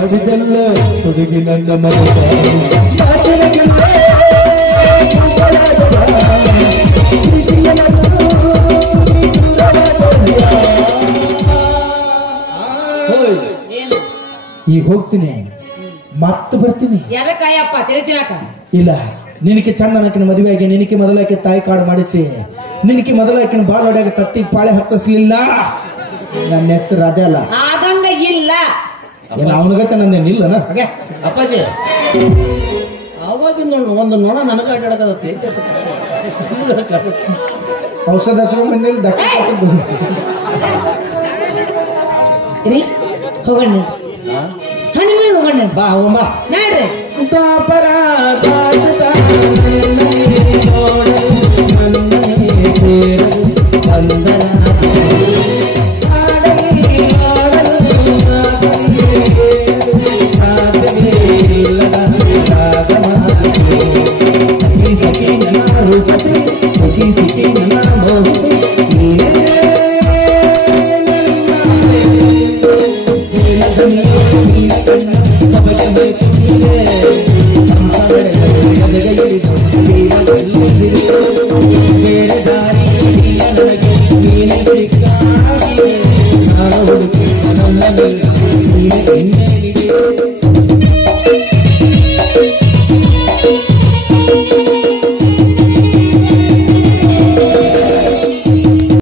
ಮಾಡಿದಲ್ಲ ಹುಡುಗಿ ನನ್ನ ಮನಸ ಈಗ ಹೋಗ್ತೀನಿ ಮತ್ತೆ ಬರ್ತೀನಿ ಎದಕ್ಕಾಯಪ್ಪ ತಿಳಿತಿನಾಕ ಇಲ್ಲ ನಿನಗೆ ಚಂದನಕಿನ ಮದುವೆ ಆಗಿ ನಿನಗೆ ಮೊದಲಾಕೆ ತಾಯಿ ಕಾಡು ಮಾಡಿಸಿ ನಿನಗೆ ಮೊದಲಾಕಿನ ಬಾಲ್ ಹೊಡೆಯಾಗ ತತ್ತಿಗೆ ಪಾಳೆ ಹಚ್ಚಿಸ್ಲಿಲ್ಲ ನನ್ನ ಹೆಸರು ಅದೇ ಅಲ್ಲ ಆಗಂಗ ಇಲ್ಲ ಏನು ಅವನಿಗತ್ತೆ ನಂದೇನಿಲ್ಲನ ಹಾಗೆ ಅಪ್ಪಾಜಿ ಅವಾಗಿನ ಒಂದು ನೊಣ ನನಗ ಅಡ್ಡಾಡಕತ್ತೆ ಔಷಧ ಹಚ್ಕೊಂಡ್ ಬಂದಿಲ್ಲ ದಕ್ಕ ರೀ ಹೋಗೋಣ ಹಣಿಮೂನ್ ಹೋಗೋಣ ಬಾ ಹೋಗಮ್ಮ ನೋಡ್ರಿ ಬೇರೆ ದಾರಿ